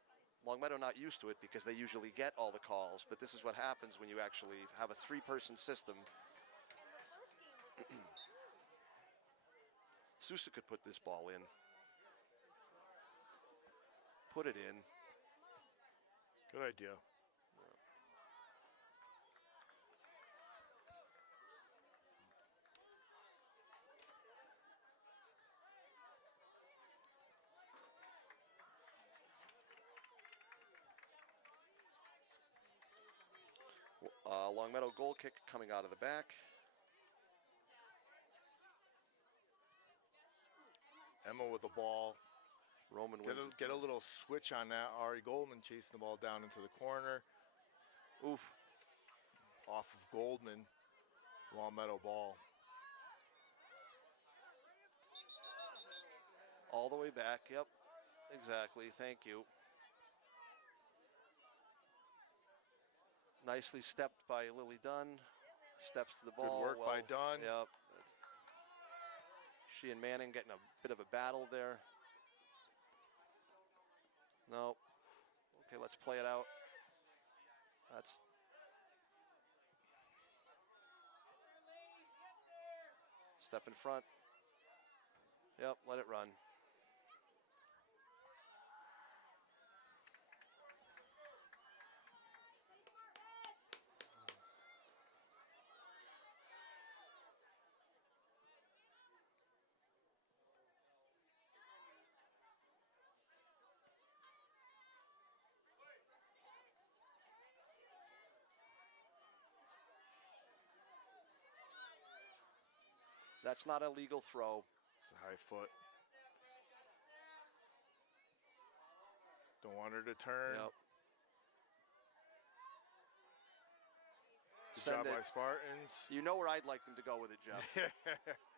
Longmeadow not used to it because they usually get all the calls, but this is what happens when you actually have a three-person system Sousa could put this ball in. Put it in. Good idea. Longmeadow goal kick coming out of the back. Emma with the ball. Roman wins. Get a little switch on that. Ari Goldman chasing the ball down into the corner. Oof. Off of Goldman. Longmeadow ball. All the way back. Yep. Exactly. Thank you. Nicely stepped by Lily Dunn. Steps to the ball. Good work by Dunn. Yep. She and Manning getting a bit of a battle there. No. Okay, let's play it out. That's. Step in front. Yep, let it run. That's not a legal throw. It's a high foot. Don't want her to turn. Yep. Good Send job it. by Spartans. You know where I'd like them to go with it, Jeff.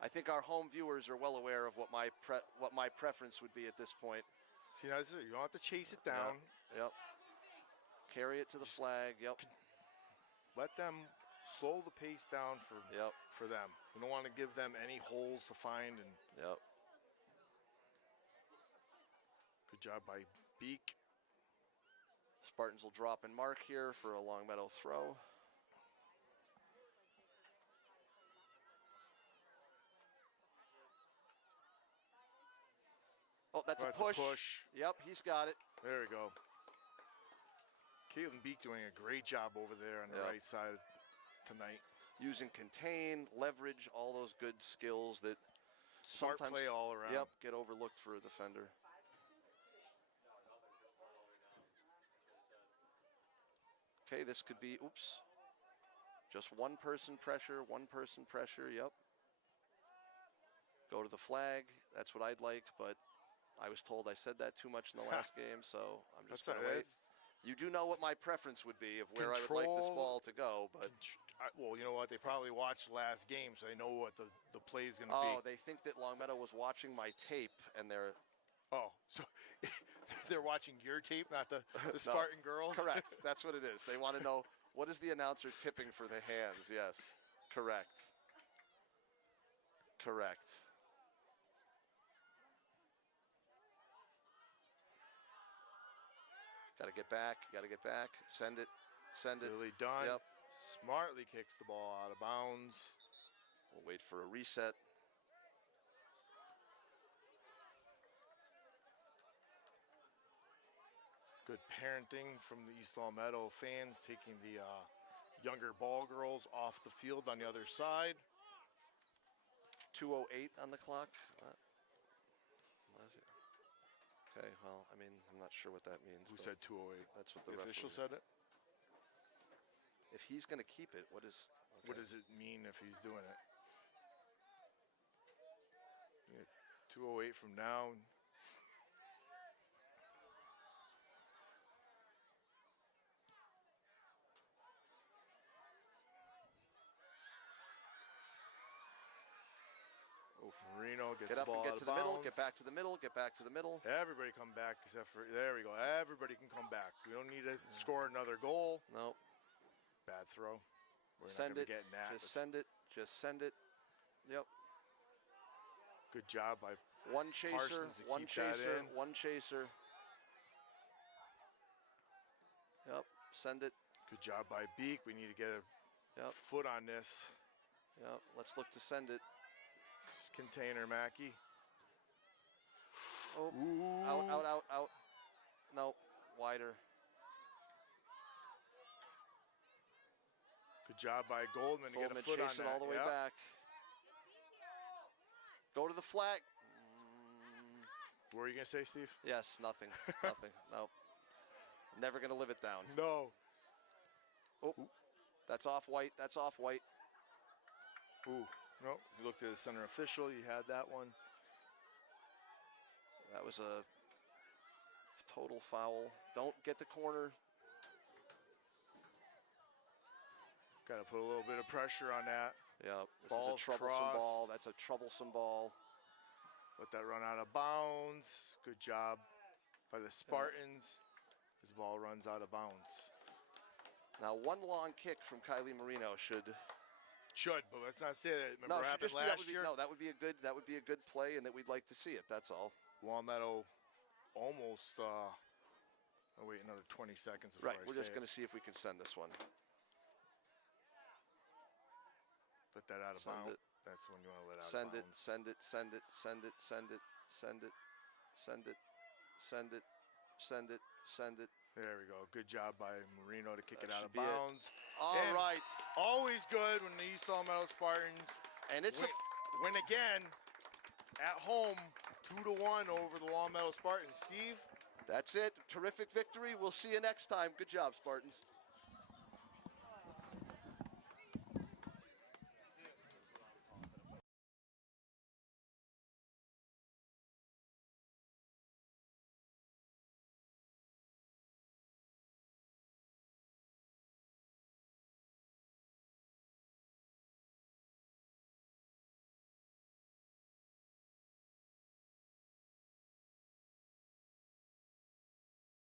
I think our home viewers are well aware of what my preference would be at this point. See, that's it. You don't have to chase it down. Yep. Carry it to the flag. Yep. Let them slow the pace down for them. We don't want to give them any holes to find. And Yep. good job by Beak. Spartans will drop and mark here for a Longmeadow throw. Oh, that's a push. Yep, he's got it. There we go. Caitlin Beak doing a great job over there on the right side tonight. Using contain, leverage, all those good skills that Smart sometimes play all around. Yep, get overlooked for a defender. Okay, this could be, oops. Just one person pressure, yep. Go to the flag, that's what I'd like, but I was told I said that too much in the last game, so I'm just going to wait. You do know what my preference would be of where I would like this ball to go, but... Well, you know what? They probably watched the last game, so they know what the play is going to be. Oh, they think that Longmeadow was watching my tape, and they're... Oh, so they're watching your tape, not the Spartan girls? Correct. That's what it is. They want to know, what is the announcer tipping for the hands? Yes. Correct. Correct. Got to get back. Got to get back. Send it. Send it. Really done. Yep. Smartly kicks the ball out of bounds. We'll wait for a reset. Good parenting from the East Longmeadow fans, taking the younger ball girls off the field on the other side. 2:08 on the clock. Okay, well, I mean, I'm not sure what that means. Who said 2:08? That's what the official referee said it. If he's going to keep it, what is? Okay. What does it mean if he's doing it? Yeah, 2:08 from now. Reno gets Get the up ball and get out to of the middle. bounds. Get back to the middle. Get back to the middle. Everybody come back except for, there we go. Everybody can come back. We don't need to score another goal. No. Bad throw. We're Send not it. getting that. Just send it. Just send it. Yep. Good job by one chaser. Parsons to One keep that chaser. in. One chaser. Yep. Send it. Good job by Beak. We need to get a foot on this. Yeah, let's look to send it. Container, Mackey. Oh, Ooh. out. Nope, wider. Good job by Goldman to get a Goldman foot on chasing that. all the way Yep. back. Go to the flag. What were you going to say, Steve? Yes, nothing. Nothing. Nope. Never going to live it down. No. Oh, that's off white. That's off white. Ooh. Nope. You looked at the center official. You had that one. That was a total foul. Don't get the corner. Got to put a little bit of pressure on that. Yeah, this Ball's is a troublesome crossed. ball. That's a troublesome ball. Let that run out of bounds. Good job by the Spartans. This ball runs out of bounds. Now, one long kick from Kylie Marino should. But let's not say that. Remember what happened last year? No, that would be a good play, and that we'd like to see it. That's all. Longmeadow almost. Oh, wait, another 20 seconds before Right, we're just going to see if we can send this one. Let that out of Send bounds. it. That's when you want to let out Send of it, bounds. send it, send it, send it, send it, send it, send it, send it, send it, send it. There we go. Good job by Marino to kick That it out of should be it. bounds. All And right. Always good when the East Longmeadow Spartans And it's win again at home 2-1 over the Longmeadow Spartans. Steve? That's it. Terrific victory. We'll see you next time. Good job, Spartans.